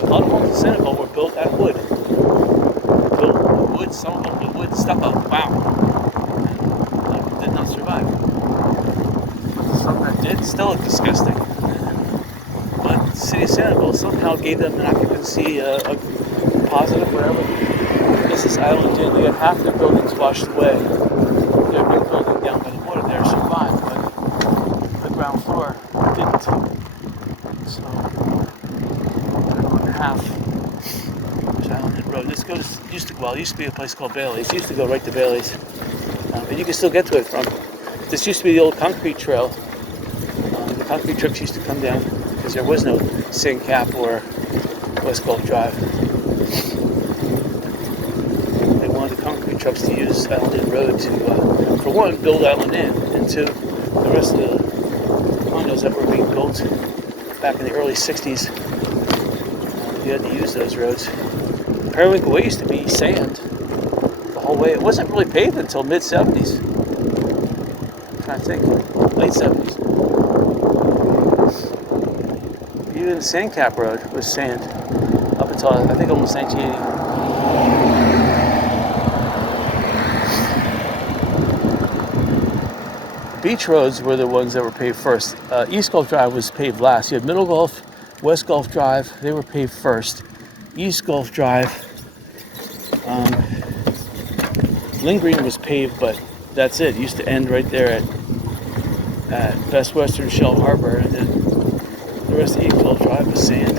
A lot of homes in Sanibel were built out of wood. Built with wood, some of them with wood stucco. Wow. That did not survive. Some that did still look disgusting. But the city of Sanibel somehow gave them an occupancy, a positive, whatever. This island did. They had half their buildings washed away. Their big building down by the water there survived, but the ground floor didn't. So, half Island Road. This used to be a place called Bailey's. It used to go right to Bailey's. And you can still get to it from. This used to be the old concrete trail. The concrete trucks used to come down because there was no Sand Cap or West Gulf Drive. They wanted the concrete trucks to use Island Inn Road to, for one, build Island Inn, and two, the rest of the condos that were being built back in the early 60s, you had to use those roads. Periwinkle Way used to be sand the whole way. It wasn't really paved until mid-70s. I'm trying to think. Late 70s. Even the Sand Cap Road was sand up until, I think, almost 1980. Beach roads were the ones that were paved first. East Gulf Drive was paved last. You had Middle Gulf, West Gulf Drive, they were paved first. East Gulf Drive, Lynn Green was paved, but that's it. It used to end right there at Best Western Shell Harbor, and then the rest of East Gulf Drive was sand.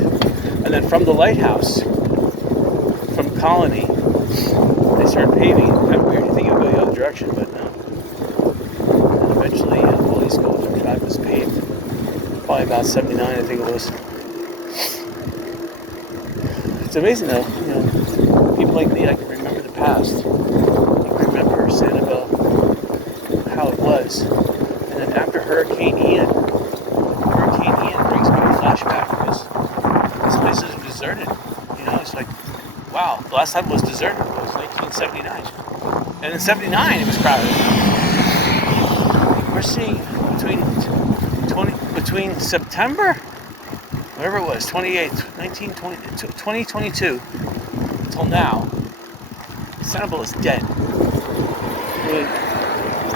And then from the lighthouse, from Colony, they started paving. Kind of weird, you think it would go the other direction, but no. And eventually, all East Gulf Drive was paved. Probably about 79, I think it was. It's amazing though, people like me, I can remember the past. I can remember Sanibel, how it was. And then after Hurricane Ian brings me a flashback because these places are deserted. It's like, wow, the last time it was deserted was 1979. And in 79 it was crowded. We're seeing between September, whatever it was, 2022 until now, Sanibel is dead. I mean,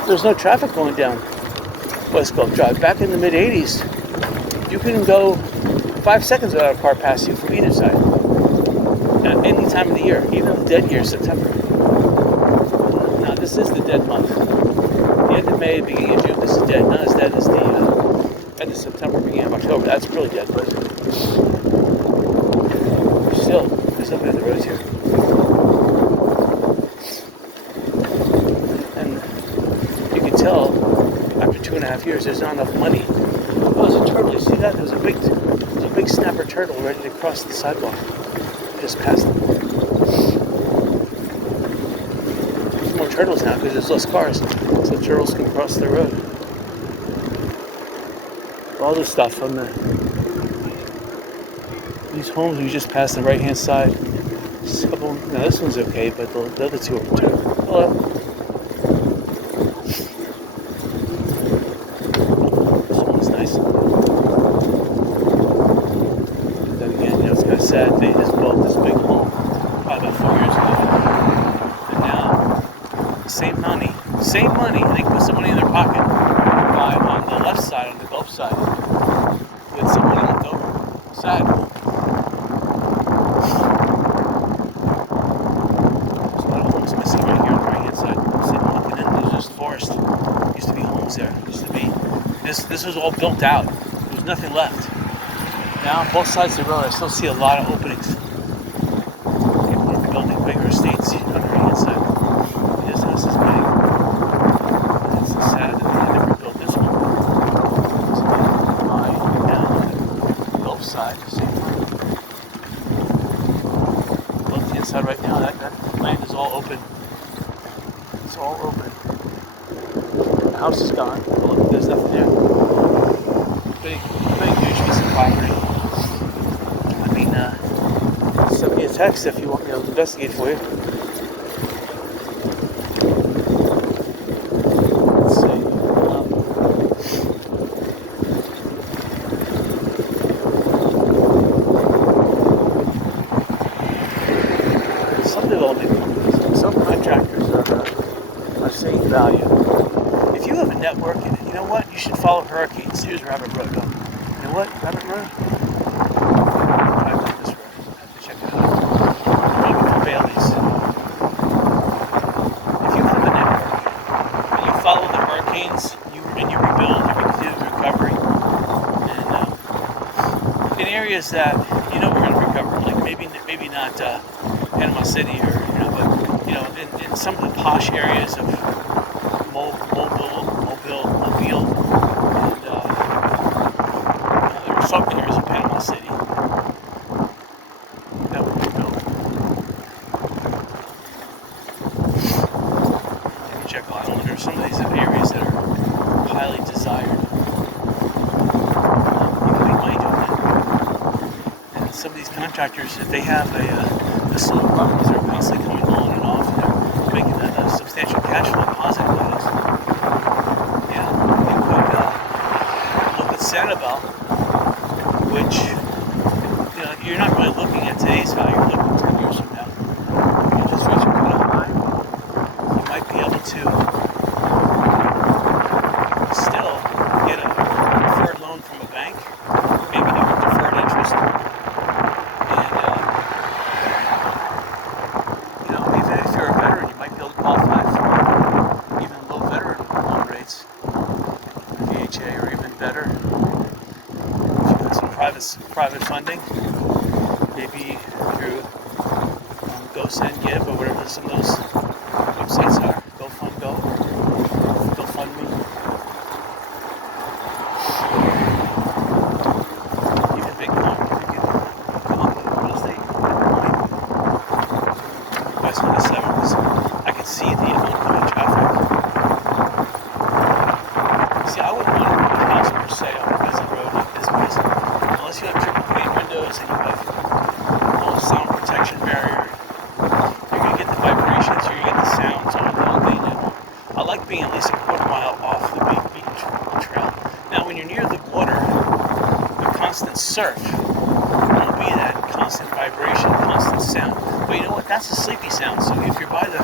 there's no traffic going down West Gulf Drive. Back in the mid-80s, you couldn't go 5 seconds without a car passing you from either side. At any time of the year, even the dead year, September. Now, this is the dead month. The end of May, beginning of June, this is dead. Not as dead as the end of September, beginning of October. That's really dead, but still, there's nothing on the roads here. And you can tell, after 2.5 years, there's not enough money. Oh, there's a turtle. You see that? There's a big snapper turtle ready to cross the sidewalk. Just past them. There's more turtles now because there's less cars, so turtles can cross the road. All this stuff on these homes we just passed on the right hand side. Now this one's okay, but the other two are too. Hello. This one's nice. Then again, it's kind of sad. They just built this big home probably about 4 years ago, and now same money, they can put some money in their pocket. On the left side, on the Gulf side, with some money left over. Sad. There's a lot of homes missing right here on the right hand side. Sitting looking in, there's just forest. Used to be homes there. Used to be. This was all built out. There was nothing left. Now on both sides of the road, I still see a lot of openings. People are building bigger estates on the right hand side. This house is big. It's so sad that they never built this one. It's down on the Gulf side, same way. Left hand side right now. That land is all open. It's all open. The house is gone. Oh, look, there's nothing there. Big, huge piece of property. I mean, send me a text if you want me to investigate for you. Let's see. Some development companies, some contractors are seeing value. If you have a network, and you know what, you should follow hurricanes. Here's Rabbit Road. Oh, you know what, Rabbit Road? I like this road. I have to check it out. Maybe for Bailey's. If you have a network and you follow the hurricanes, and you rebuild, you do recovery, and in areas that you know we're going to recover, like maybe not Panama City or but in some of the posh areas of Mobile, and there are some areas of Panama City that would be built. Maybe Jekyll Island. There are some of these areas that are highly desired. You can make money doing that. And some of these contractors, if they have a slew of properties that are constantly coming on and off, and they're making a substantial cash flow positive, that is. Sanibel, which you're not really looking at today's value, you're looking 10 years from now. You just reach a kind of high, you might be able to still get a deferred loan from a bank, maybe even deferred interest, and even if you're a veteran, you might be able to qualify for even low veteran loan rates, VHA or even better. Private funding, maybe through Go Send Give or whatever some of those websites are. GoFundGo, GoFundMe. Even Bitcoin. Real estate. West 27, because I could see the oncoming traffic. See, I wouldn't want to put a house per se on a busy road like this because unless you have triple pane windows and you have no sound protection barrier, you're going to get the vibrations, you're going to get the sounds all along the way. I like being at least a quarter mile off the beach trail. Now, when you're near the water, the constant surf won't be that constant vibration, constant sound. But you know what? That's a sleepy sound. So if you're by the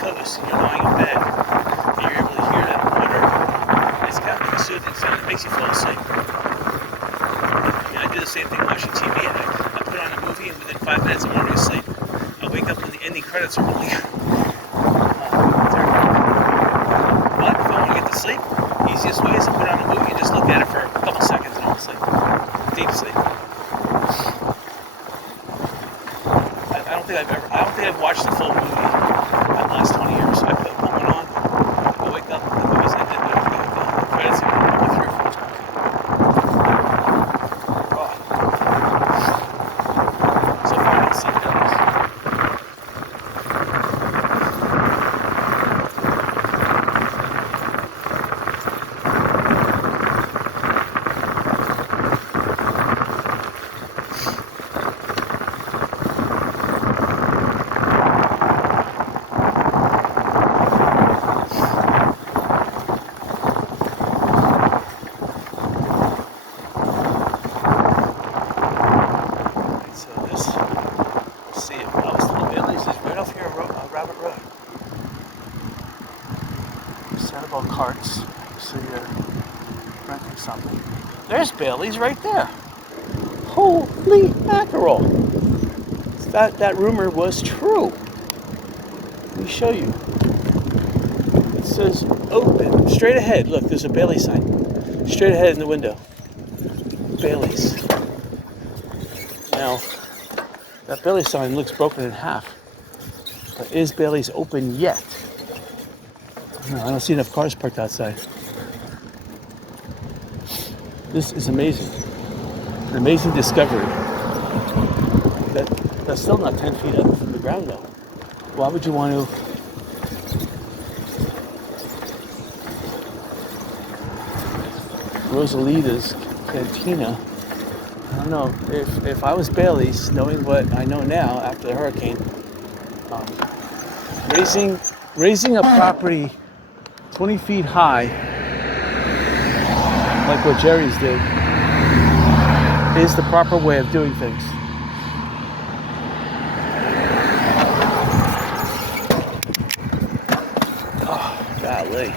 coast and you're lying in bed and you're able to hear that water, it's kind of like a soothing sound. It makes you fall asleep. I do the same thing watching TV. I put on a movie and within 5 minutes I'm already asleep. I wake up when the ending credits are rolling. But if I want to get to sleep, the easiest way is to put on a movie and just look at it for a couple seconds and I'm asleep. Deep sleep. I don't think I've watched the full movie in the last 20 years. I put one on, I wake up, the movie's ended, the credits are probably 3 or 4 times. So far I didn't see those. Sanibel carts, so you're renting something. There's Bailey's right there. Holy mackerel! That rumor was true. Let me show you. It says open. Straight ahead. Look, there's a Bailey sign. Straight ahead in the window. Bailey's. Now, that Bailey sign looks broken in half. But is Bailey's open yet? No, I don't see enough cars parked outside. This is amazing. An amazing discovery. That That's still not 10 feet up from the ground, though. Why would you want to? Rosalita's Cantina. I don't know. If I was Bailey's, knowing what I know now after the hurricane, raising a property 20 feet high, like what Jerry's did, is the proper way of doing things. Oh, golly.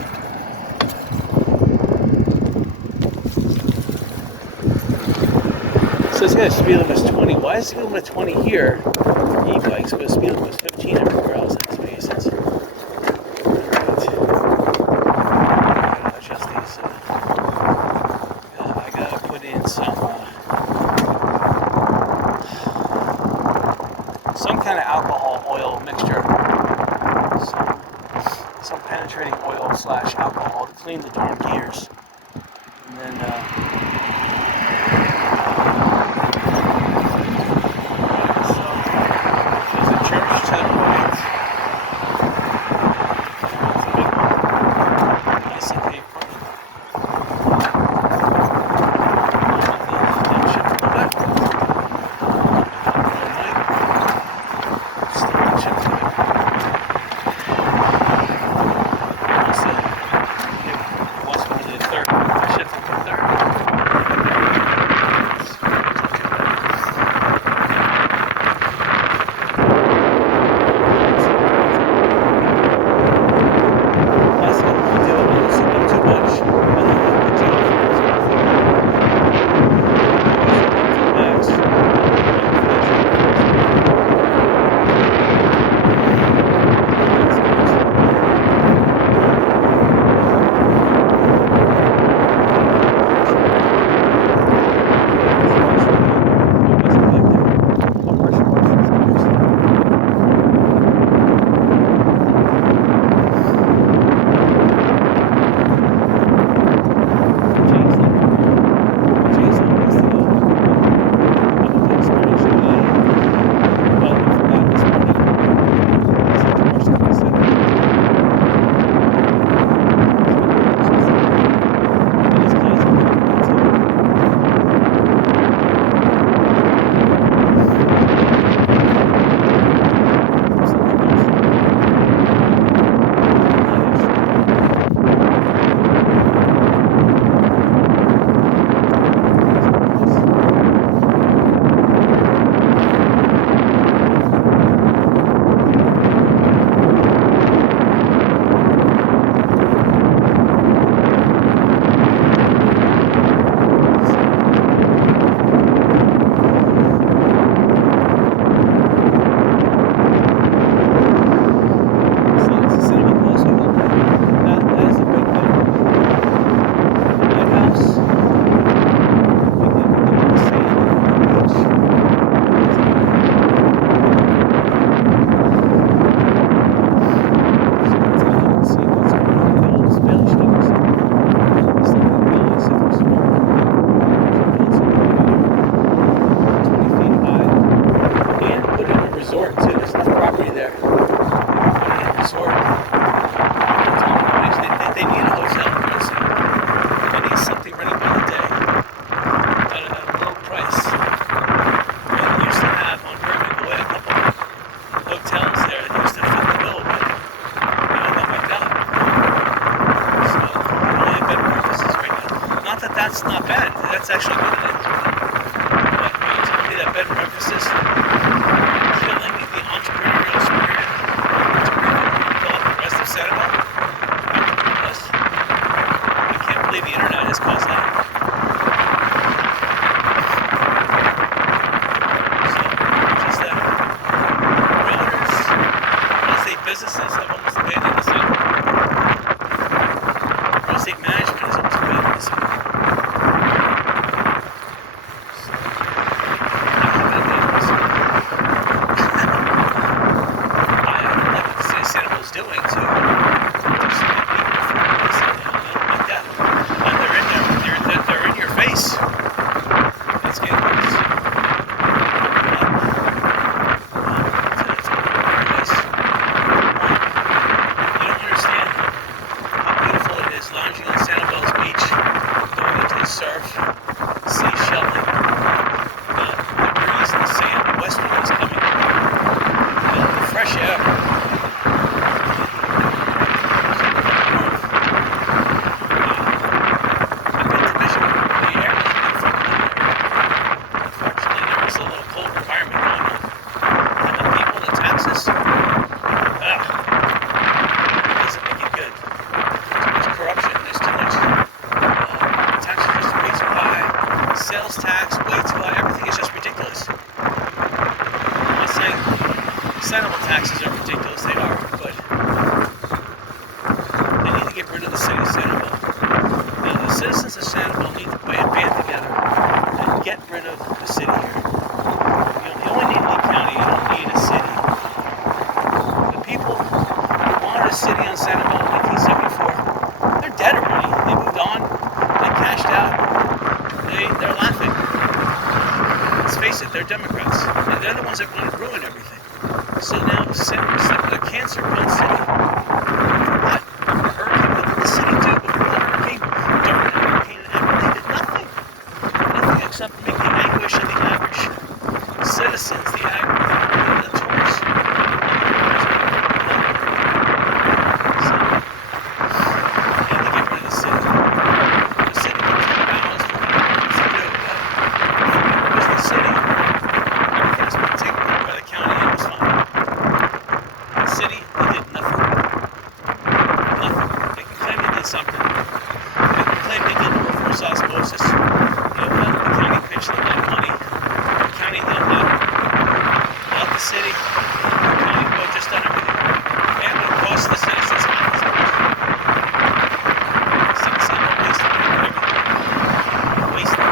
So it's got a speed limit of 20. Why is the speed limit 20 here for e-bikes, but the speed limit was 15 everywhere else? That doesn't make any sense. Alright. Adjust these. I gotta put in some kind of alcohol oil mixture. Some penetrating oil / alcohol to clean the darn gears. And then that's not bad. That's actually good. But when you tell me that bed and breakfast is killing the entrepreneurial spirit to redevelop the rest of Sanibel, I can't believe the internet has caused that. So, just that. Realtors, real estate businesses have almost abandoned us. Real estate management has almost abandoned us. I'm not going to do this. sales tax way too high. Everything is just ridiculous. I'm not saying Sanibel taxes are ridiculous. They are, but they need to get rid of the city of Sanibel. Now, the citizens of Sanibel need to band together and get rid of the city here. You only need Lee County. You don't need a city. The people who wanted a city on Sanibel in 1974, they're dead already. They moved on. They cashed out. They're laughing. Let's face it, they're Democrats. And they're the ones that want to ruin everything. So now Sanibel's like a cancer-prone city. For what? A hurricane. What did the city do before the hurricane? During the hurricane, they did nothing. Nothing except make the anguish of the average citizens, the tourists. So, they need to get rid of the city. The city can keep balance for the city. It was the city. Everything's been taken over by the county and it was fine. The city, they did nothing. Nothing. They can claim they did something. They can claim they did the reverse osmosis. You know what? The county pitched a lot of money. The county did not. Not the city. The county both just done everything. And it cost the citizens half as much. Sanibel wasted everything. Wasted.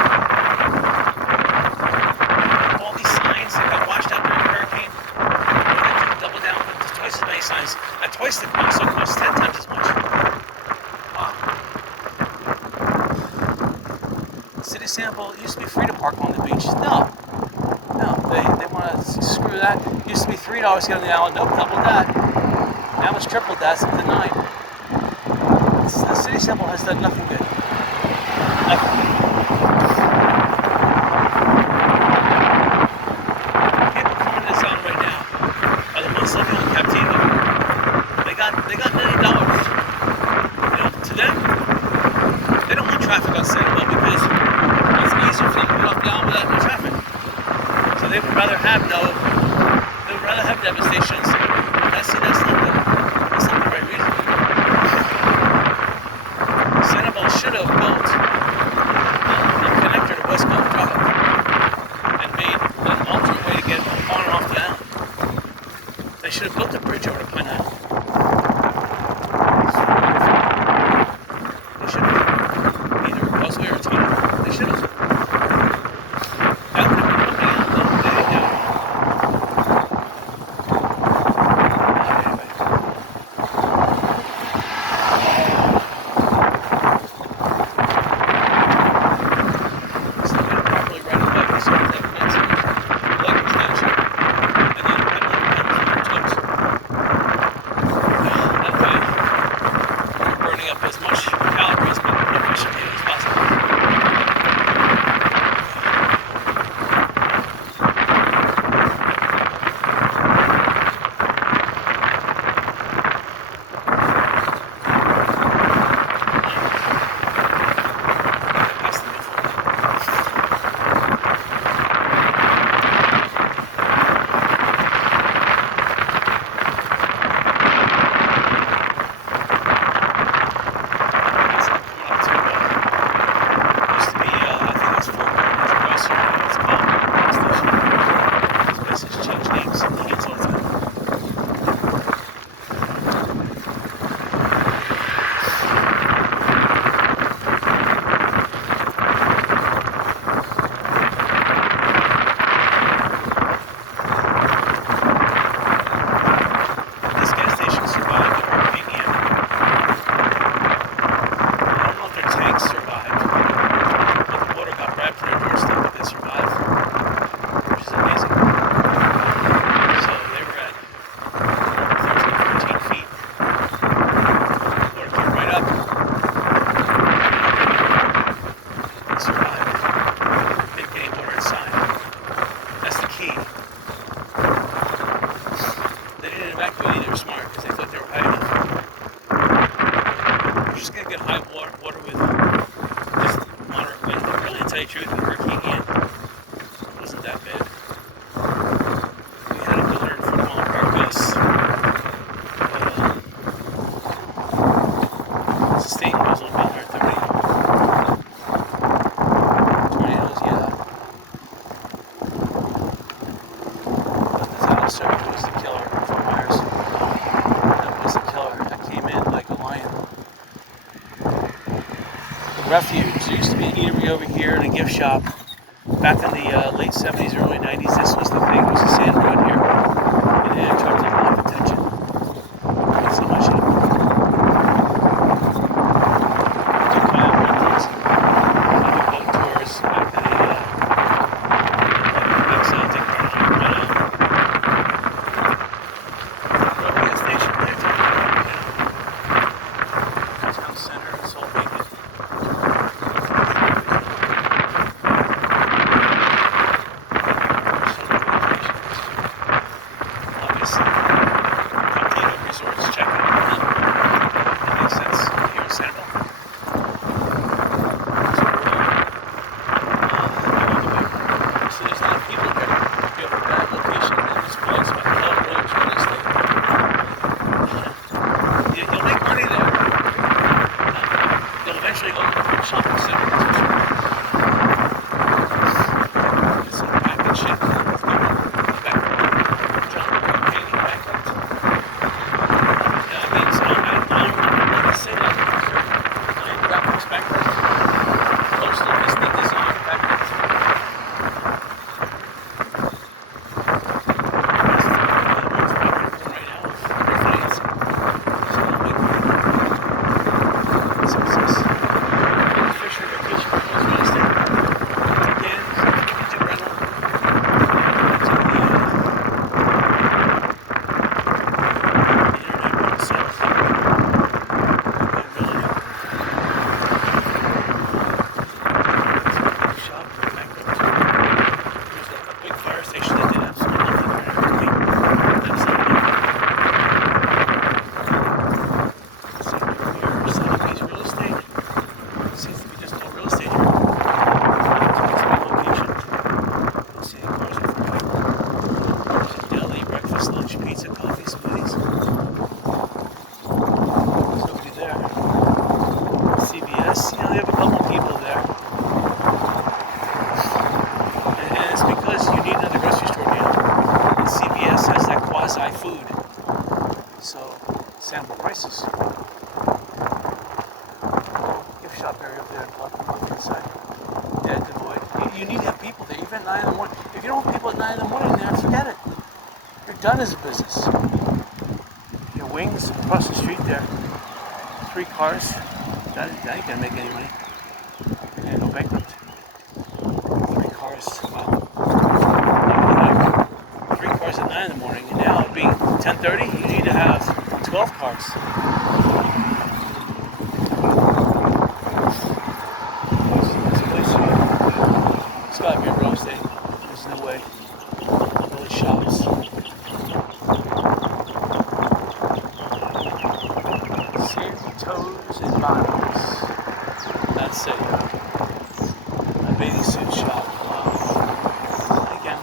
All these signs that got washed out during the hurricane. They double down, put twice as many signs. At twice the cost, so it costs 10 times as much. Wow. The city of Sanibel used to be free to park on the beach. No, they want to screw that. It used to be $3 to get on the island. Nope, doubled that. Now it's tripled that. It's up to $9. The city of Sanibel has done nothing good. Nothing. People coming to this island right now are the ones living on Captiva. They got $1 million. You know, to them, they don't want traffic on Sanibel because it's easier for them to get off the island without no traffic. So they would rather have devastation on Sanibel. That's not the right reason. Sanibel should have built a connector to West Coast Drive and made an alternate way to get on and off the island. They should have built a bridge over to Pine Island. They should have. Either a causeway or a tunnel. They should have. That would have been okay. No, they didn't do it. As much calories but efficiently as possible. tell you the truth, the hurricane Ian wasn't that bad. We had to learn from all of our gusts. Sustained was 130. Tornadoes, yeah. refuge. There used to be an eatery over here and a gift shop. Back in the late 70s, early 90s, this was the thing. It was a sand run here. And it attracted a lot of attention. Not so much anymore. Took kayak rentals. I do boat tours back in the weeks. I think railway station there. Town center, Salt Lake. Food, so sample prices. Gift shop area over there, blocking off the inside. Dead, devoid. You need to have people there, even at 9 in the morning. If you don't have people at 9 in the morning there, forget it. You're done as a business. Your wings across the street there. 3 cars. That ain't gonna make any money. You're gonna go bankrupt. 3 cars. Wow. 3 cars at 9 in the morning, and now it being 10:30, you need to have 12 cars. This place here, it's gotta be a real estate. There's no way. Really shops. Sandy toes and bottoms. That's it. A bathing suit shop. Wow. Again,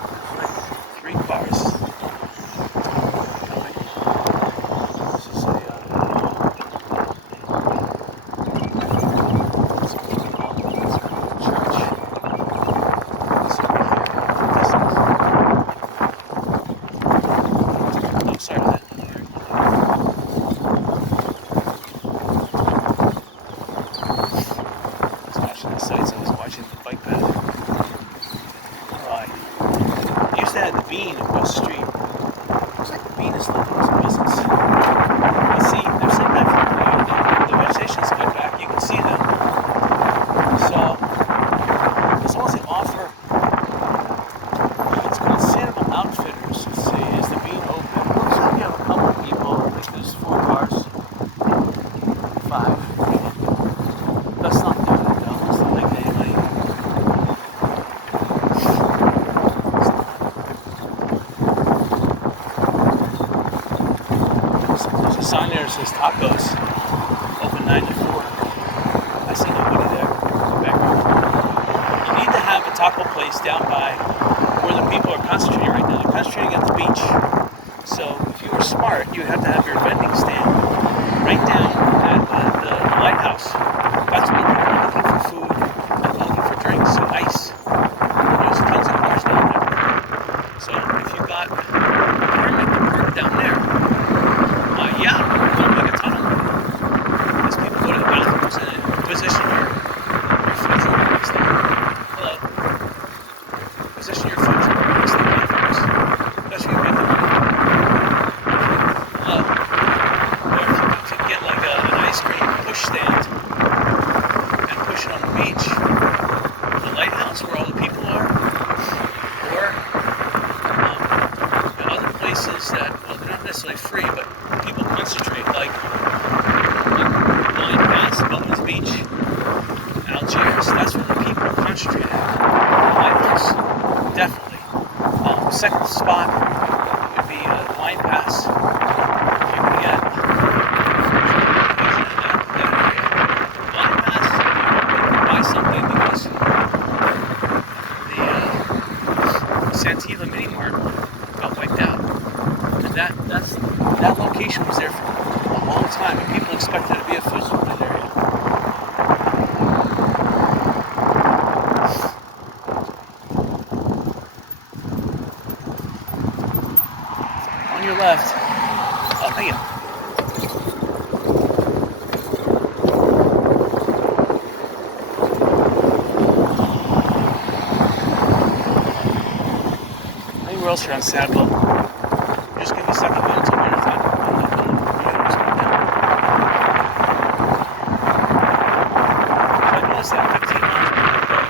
3 cars. Sites. I was watching the bike path. Alright. Used to have the Bean across the street. Looks like the Bean is still doing some business. You see, they're sitting back from the vegetation's cut back. You can see them. So, as long as they offer, it's called Sanibel Outfitters. Let's see, is the Bean open? Looks like you have a couple of people. I think there's 4 cars. 5. That's not good. Sign there says tacos, open 9 to 4. I see nobody there. Background. You need to have a taco place down by where the people are concentrating right now. They're concentrating at the beach. So if you were smart, you would have to have your vending stand right down at the lighthouse. That's where people are looking for food, looking for drinks and ice. There's tons of cars down there. So if you got a permit to park down there, yeah, don't make a tunnel. Because people go to the bathrooms and position here. definitely. Second spot would be Wine Pass. If you can get Wine Pass, you can buy something because the Santiva Mini Mart got wiped out. And that location was there for a long time, and people expected it to be a food movement area. On your left, oh, thank you. Anywhere else around Sanibel? Just give me a second there until winter time. I noticed that 15 miles per hour.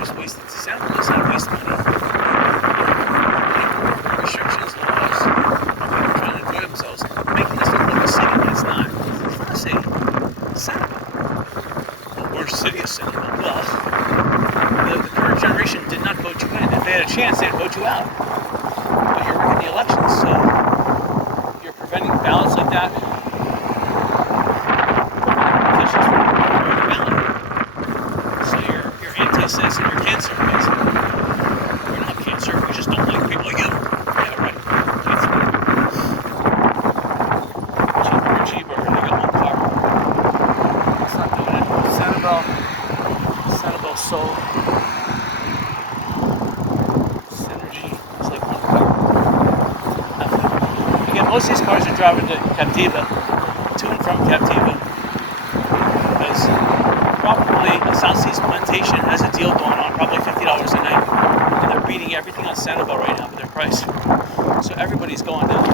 Just wasted. Sanibel is not waste money. Restrictions, laws, people trying to enjoy themselves, making this look like a city, but it's not. It's not a city. Sanibel. The worst city of Sanibel. Well, the current generation did not vote you in. If they had a chance, they'd vote you out. But you're rigging the elections, so you're preventing ballots like that. Petitions for the ballot. So you're anti-citizen, you're cancer, basically. You're not cancer, we just don't like people like you. Yeah, right. Cheaper. They got one car. It's not doing it. Sanibel sold. Most of these cars are driving to Captiva, to and from Captiva, because probably South Seas Plantation has a deal going on, probably $50 a night, and they're beating everything on Sanibel right now with their price. So everybody's going down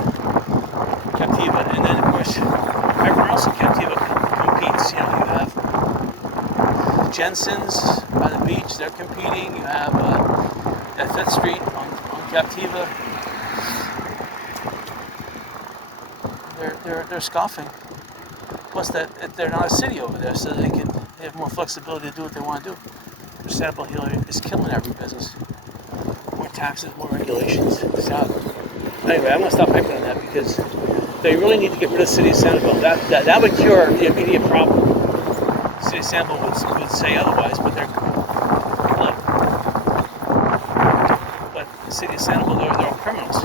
Captiva, and then of course everyone else in Captiva competes. You know, you have Jensen's by the beach, they're competing. You have at 5th Street on Captiva. They're scoffing. Plus, that they're not a city over there, so they have more flexibility to do what they want to do. Sanibel Hill is killing every business. More taxes, more regulations. So, anyway, I'm gonna stop hyping on that because they really need to get rid of the city of Sanibel. That would cure the immediate problem. The city of Sanibel would say otherwise, but they're look. But the city of Sanibel, they're all criminals.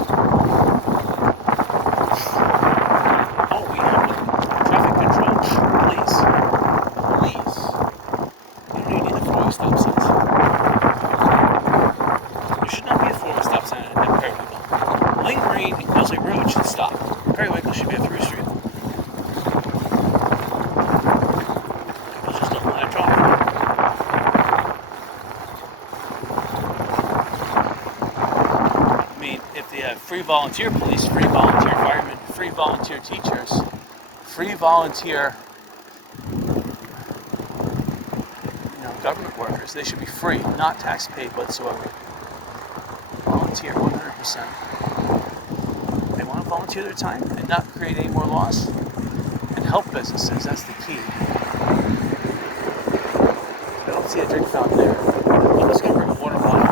Free volunteer police, free volunteer firemen, free volunteer teachers, free volunteer, government workers. They should be free, not tax paid whatsoever. Volunteer 100%. They want to volunteer their time and not create any more laws and help businesses. That's the key. I don't see a drink fountain there. I'm just going to bring a water bottle.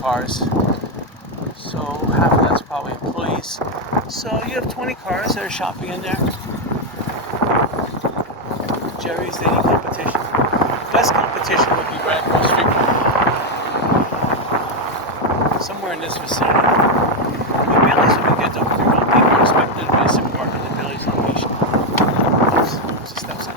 Cars, so half of that's probably employees. So you have 20 cars that are shopping in there. Jerry's, they need competition. competition would be right across the street from me. Somewhere in this vicinity. But Bailey's would be good though. People expect there to be a supermarket at Bailey's location. It's a step sign.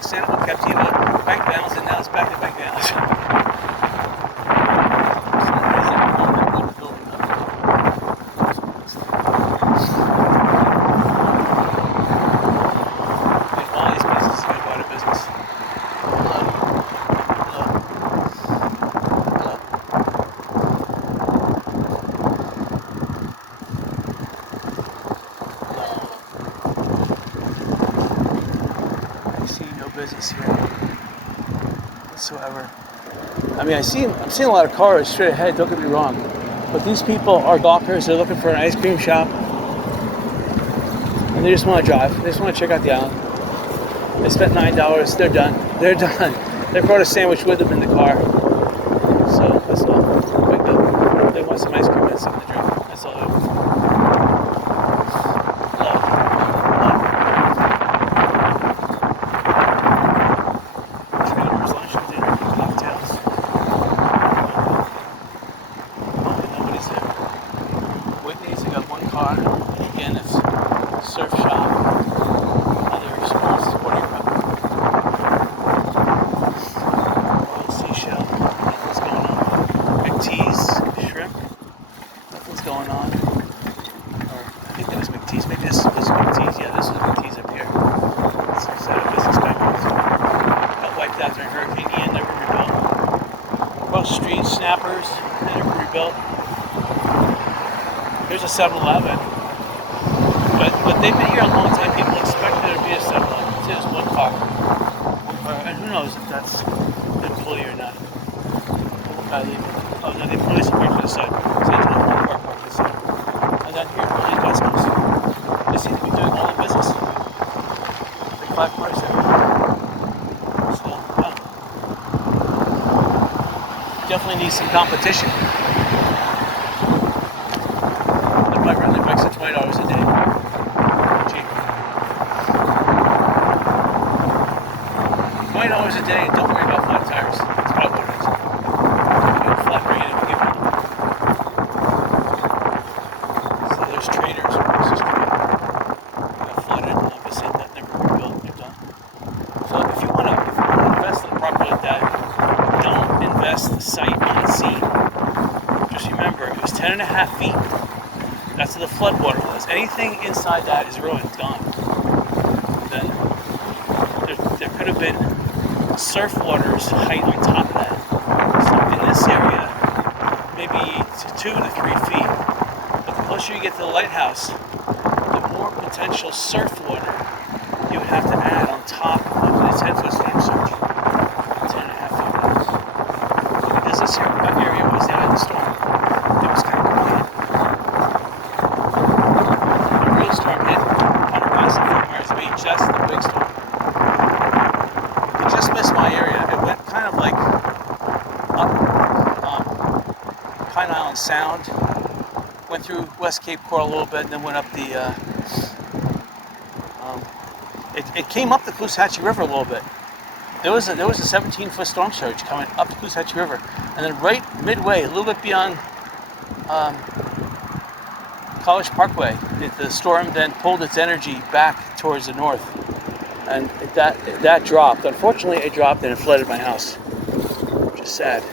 Sanibel Captiva bank balance, and now it's back to bank balance. All these businesses go out of business. Hello. Business here whatsoever. I mean, I'm seeing a lot of cars straight ahead, don't get me wrong, but these people are gawkers. They're looking for an ice cream shop and they just want to drive. They just want to check out the island. They spent $9. They're done. They brought a sandwich with them in the car, so that's all. They want some ice cream and something to drink. That's all. Again, it's surf shop, other small sporting Royal Seashell, nothing's going on. McTee's, shrimp, nothing's going on. Or, I think that was McTee's, maybe this was McTee's, yeah, this was McTee's up here. It's out of business bankrupt. Got wiped out during Hurricane Ian, never rebuilt. Cross Street, Snappers, they never rebuilt. Here's a 7-Eleven. But they've been here a long time. People expect there to be a 7-Eleven. It says one car. And who knows if that's an employee or not. Oh no, the employees are parked to the side. So there's no one car parked to the side. And then here, all these bicycles. They seem to be doing all the business. Like 5 cars there. So, definitely need some competition. My rental bikes are $20 a day. Cheap. $20 a day, and don't worry about flat tires. That's about what it is. Flat rate if you give them. So there's traders across the street. Got flooded, and obviously that never rebuilt. They're done. So if you want to invest in a property like that, don't invest sight unseen. Just remember, it was 10.5 feet. That's where the floodwater was. Anything inside that is ruined, gone. Then there could have been surf water's height on top of that. So in this area, maybe 2 to 3 feet. But the closer you get to the lighthouse, the more potential surf water you would have to add on top of the 10-foot storm surge. 10.5 feet. Because this area was the eye of the storm. It was kind of going up. Storm hit on a massive Myers Beach. That's the big storm. It just missed my area. It went kind of like up Pine Island Sound, went through West Cape Coral a little bit, and then went up the. It came up the Cooshatchee River a little bit. There was a 17-foot storm surge coming up the Cooshatchee River, and then right midway, a little bit beyond. College Parkway, the storm then pulled its energy back towards the north, and that dropped. Unfortunately, it dropped and it flooded my house, which is sad.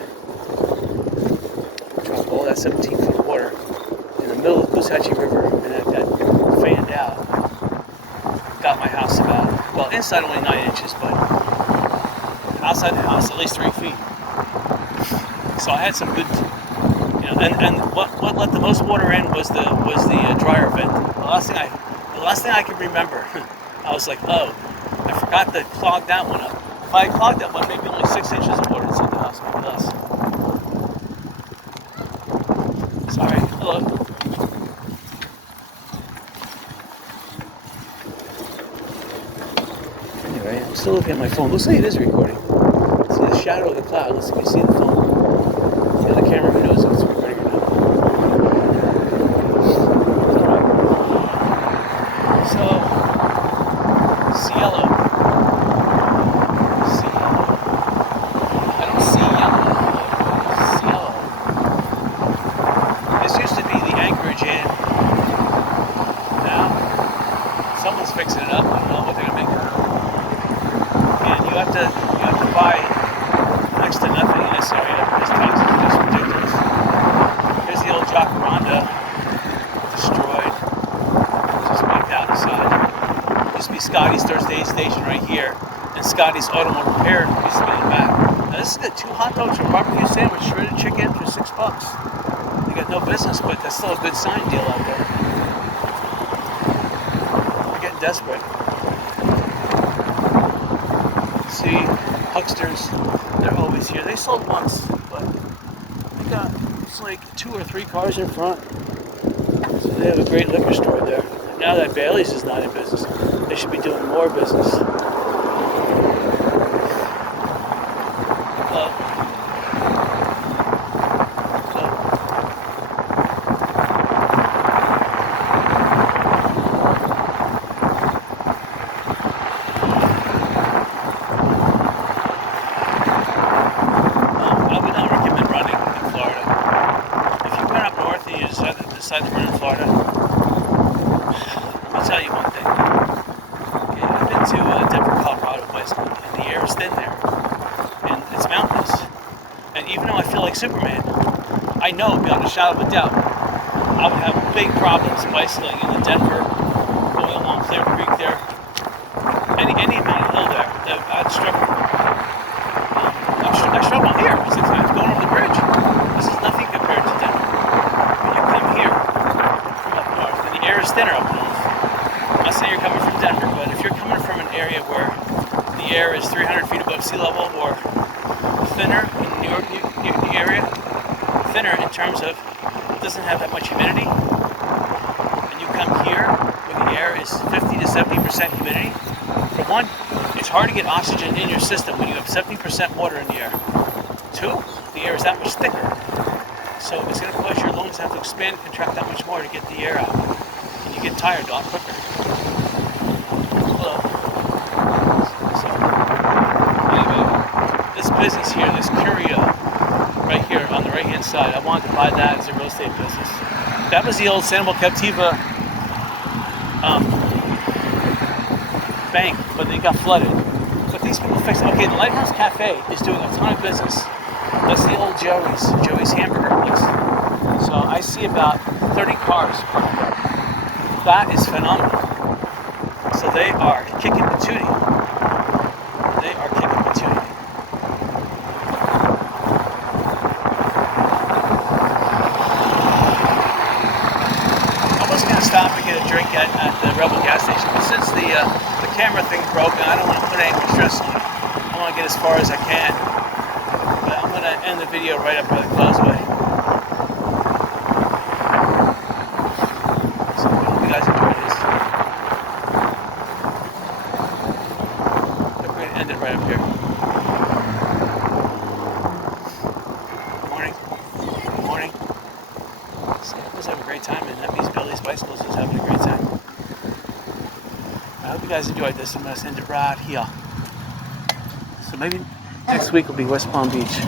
It dropped all that 17-foot water in the middle of the Cooshatchee River, and that fanned out. Got my house about, well, inside only 9 inches, but outside the house at least 3 feet. So I had some good. And what let the most water in was the dryer vent. The last thing I can remember, I was like, oh, I forgot to clog that one up. If I had clogged that one, maybe only 6 inches of water inside the house, maybe less. Sorry, hello. still looking at my phone. Looks like it is recording. See the shadow of the cloud. Let's see if you see the phone. See the camera, who knows if it's recording or not. Alright. So, see yellow. See yellow. I don't see yellow. See yellow. This used to be the anchorage in. Now, someone's fixing it up. I don't know what they're gonna make it. And you have to buy next to nothing in this area. This taxes are just ridiculous. Here's the old Jacaranda, destroyed, just wiped out inside. Used to be Scotty's Thursday station right here, and Scotty's Automotive Repair used to be in the back. Now this is good. 2 hot dogs for a barbecue sandwich, shredded chicken for $6. They got no business, but that's still a good sign deal out there. They're getting desperate. See, hucksters, they're always here. They sold once, but they got, it's like 2 or 3 cars in front. So they have a great liquor store there. Now that Bailey's is not in business, they should be doing more business. Decide to run in Florida, I'll tell you one thing. Okay, I've been to Denver, Colorado bicycling, and the air is thin there, and it's mountainous. And even though I feel like Superman, I know beyond a shadow of a doubt I would have big problems bicycling in the Denver, going along Clear Creek there, any amount of hill there that I'd struggle. I struggle here sometimes going over the bridge. This is nothing compared to Denver. Thinner up north. I'm not saying you're coming from Denver, but if you're coming from an area where the air is 300 feet above sea level or thinner in New York area, thinner in terms of it doesn't have that much humidity, and you come here where the air is 50 to 70% humidity, for one, it's hard to get oxygen in your system when you have 70% water in the air. 2, the air is that much thicker, so it's going to cause your lungs to have to expand and contract that much more to get the air out. You get tired a lot quicker. Hello. So, anyway, this business here, this curio, right here on the right-hand side, I wanted to buy that as a real estate business. That was the old Sanibel Captiva bank, but it got flooded. But these people fixed it. Okay, the Lighthouse Cafe is doing a ton of business. That's the old Joey's hamburger place. So I see about 30 cars parked there. That is phenomenal. So they are kicking patootie. They are kicking patootie. I was going to stop and get a drink at the Rebel gas station, but since the camera thing broke, and I don't want to put any more stress on it, I want to get as far as I can. But I'm going to end the video right up by the causeway. Right up here. Good morning. Sanibel's having a great time, and that means Billy's Bicycles is having a great time. I hope you guys enjoyed this. I'm going to send it right here. So maybe next week will be West Palm Beach.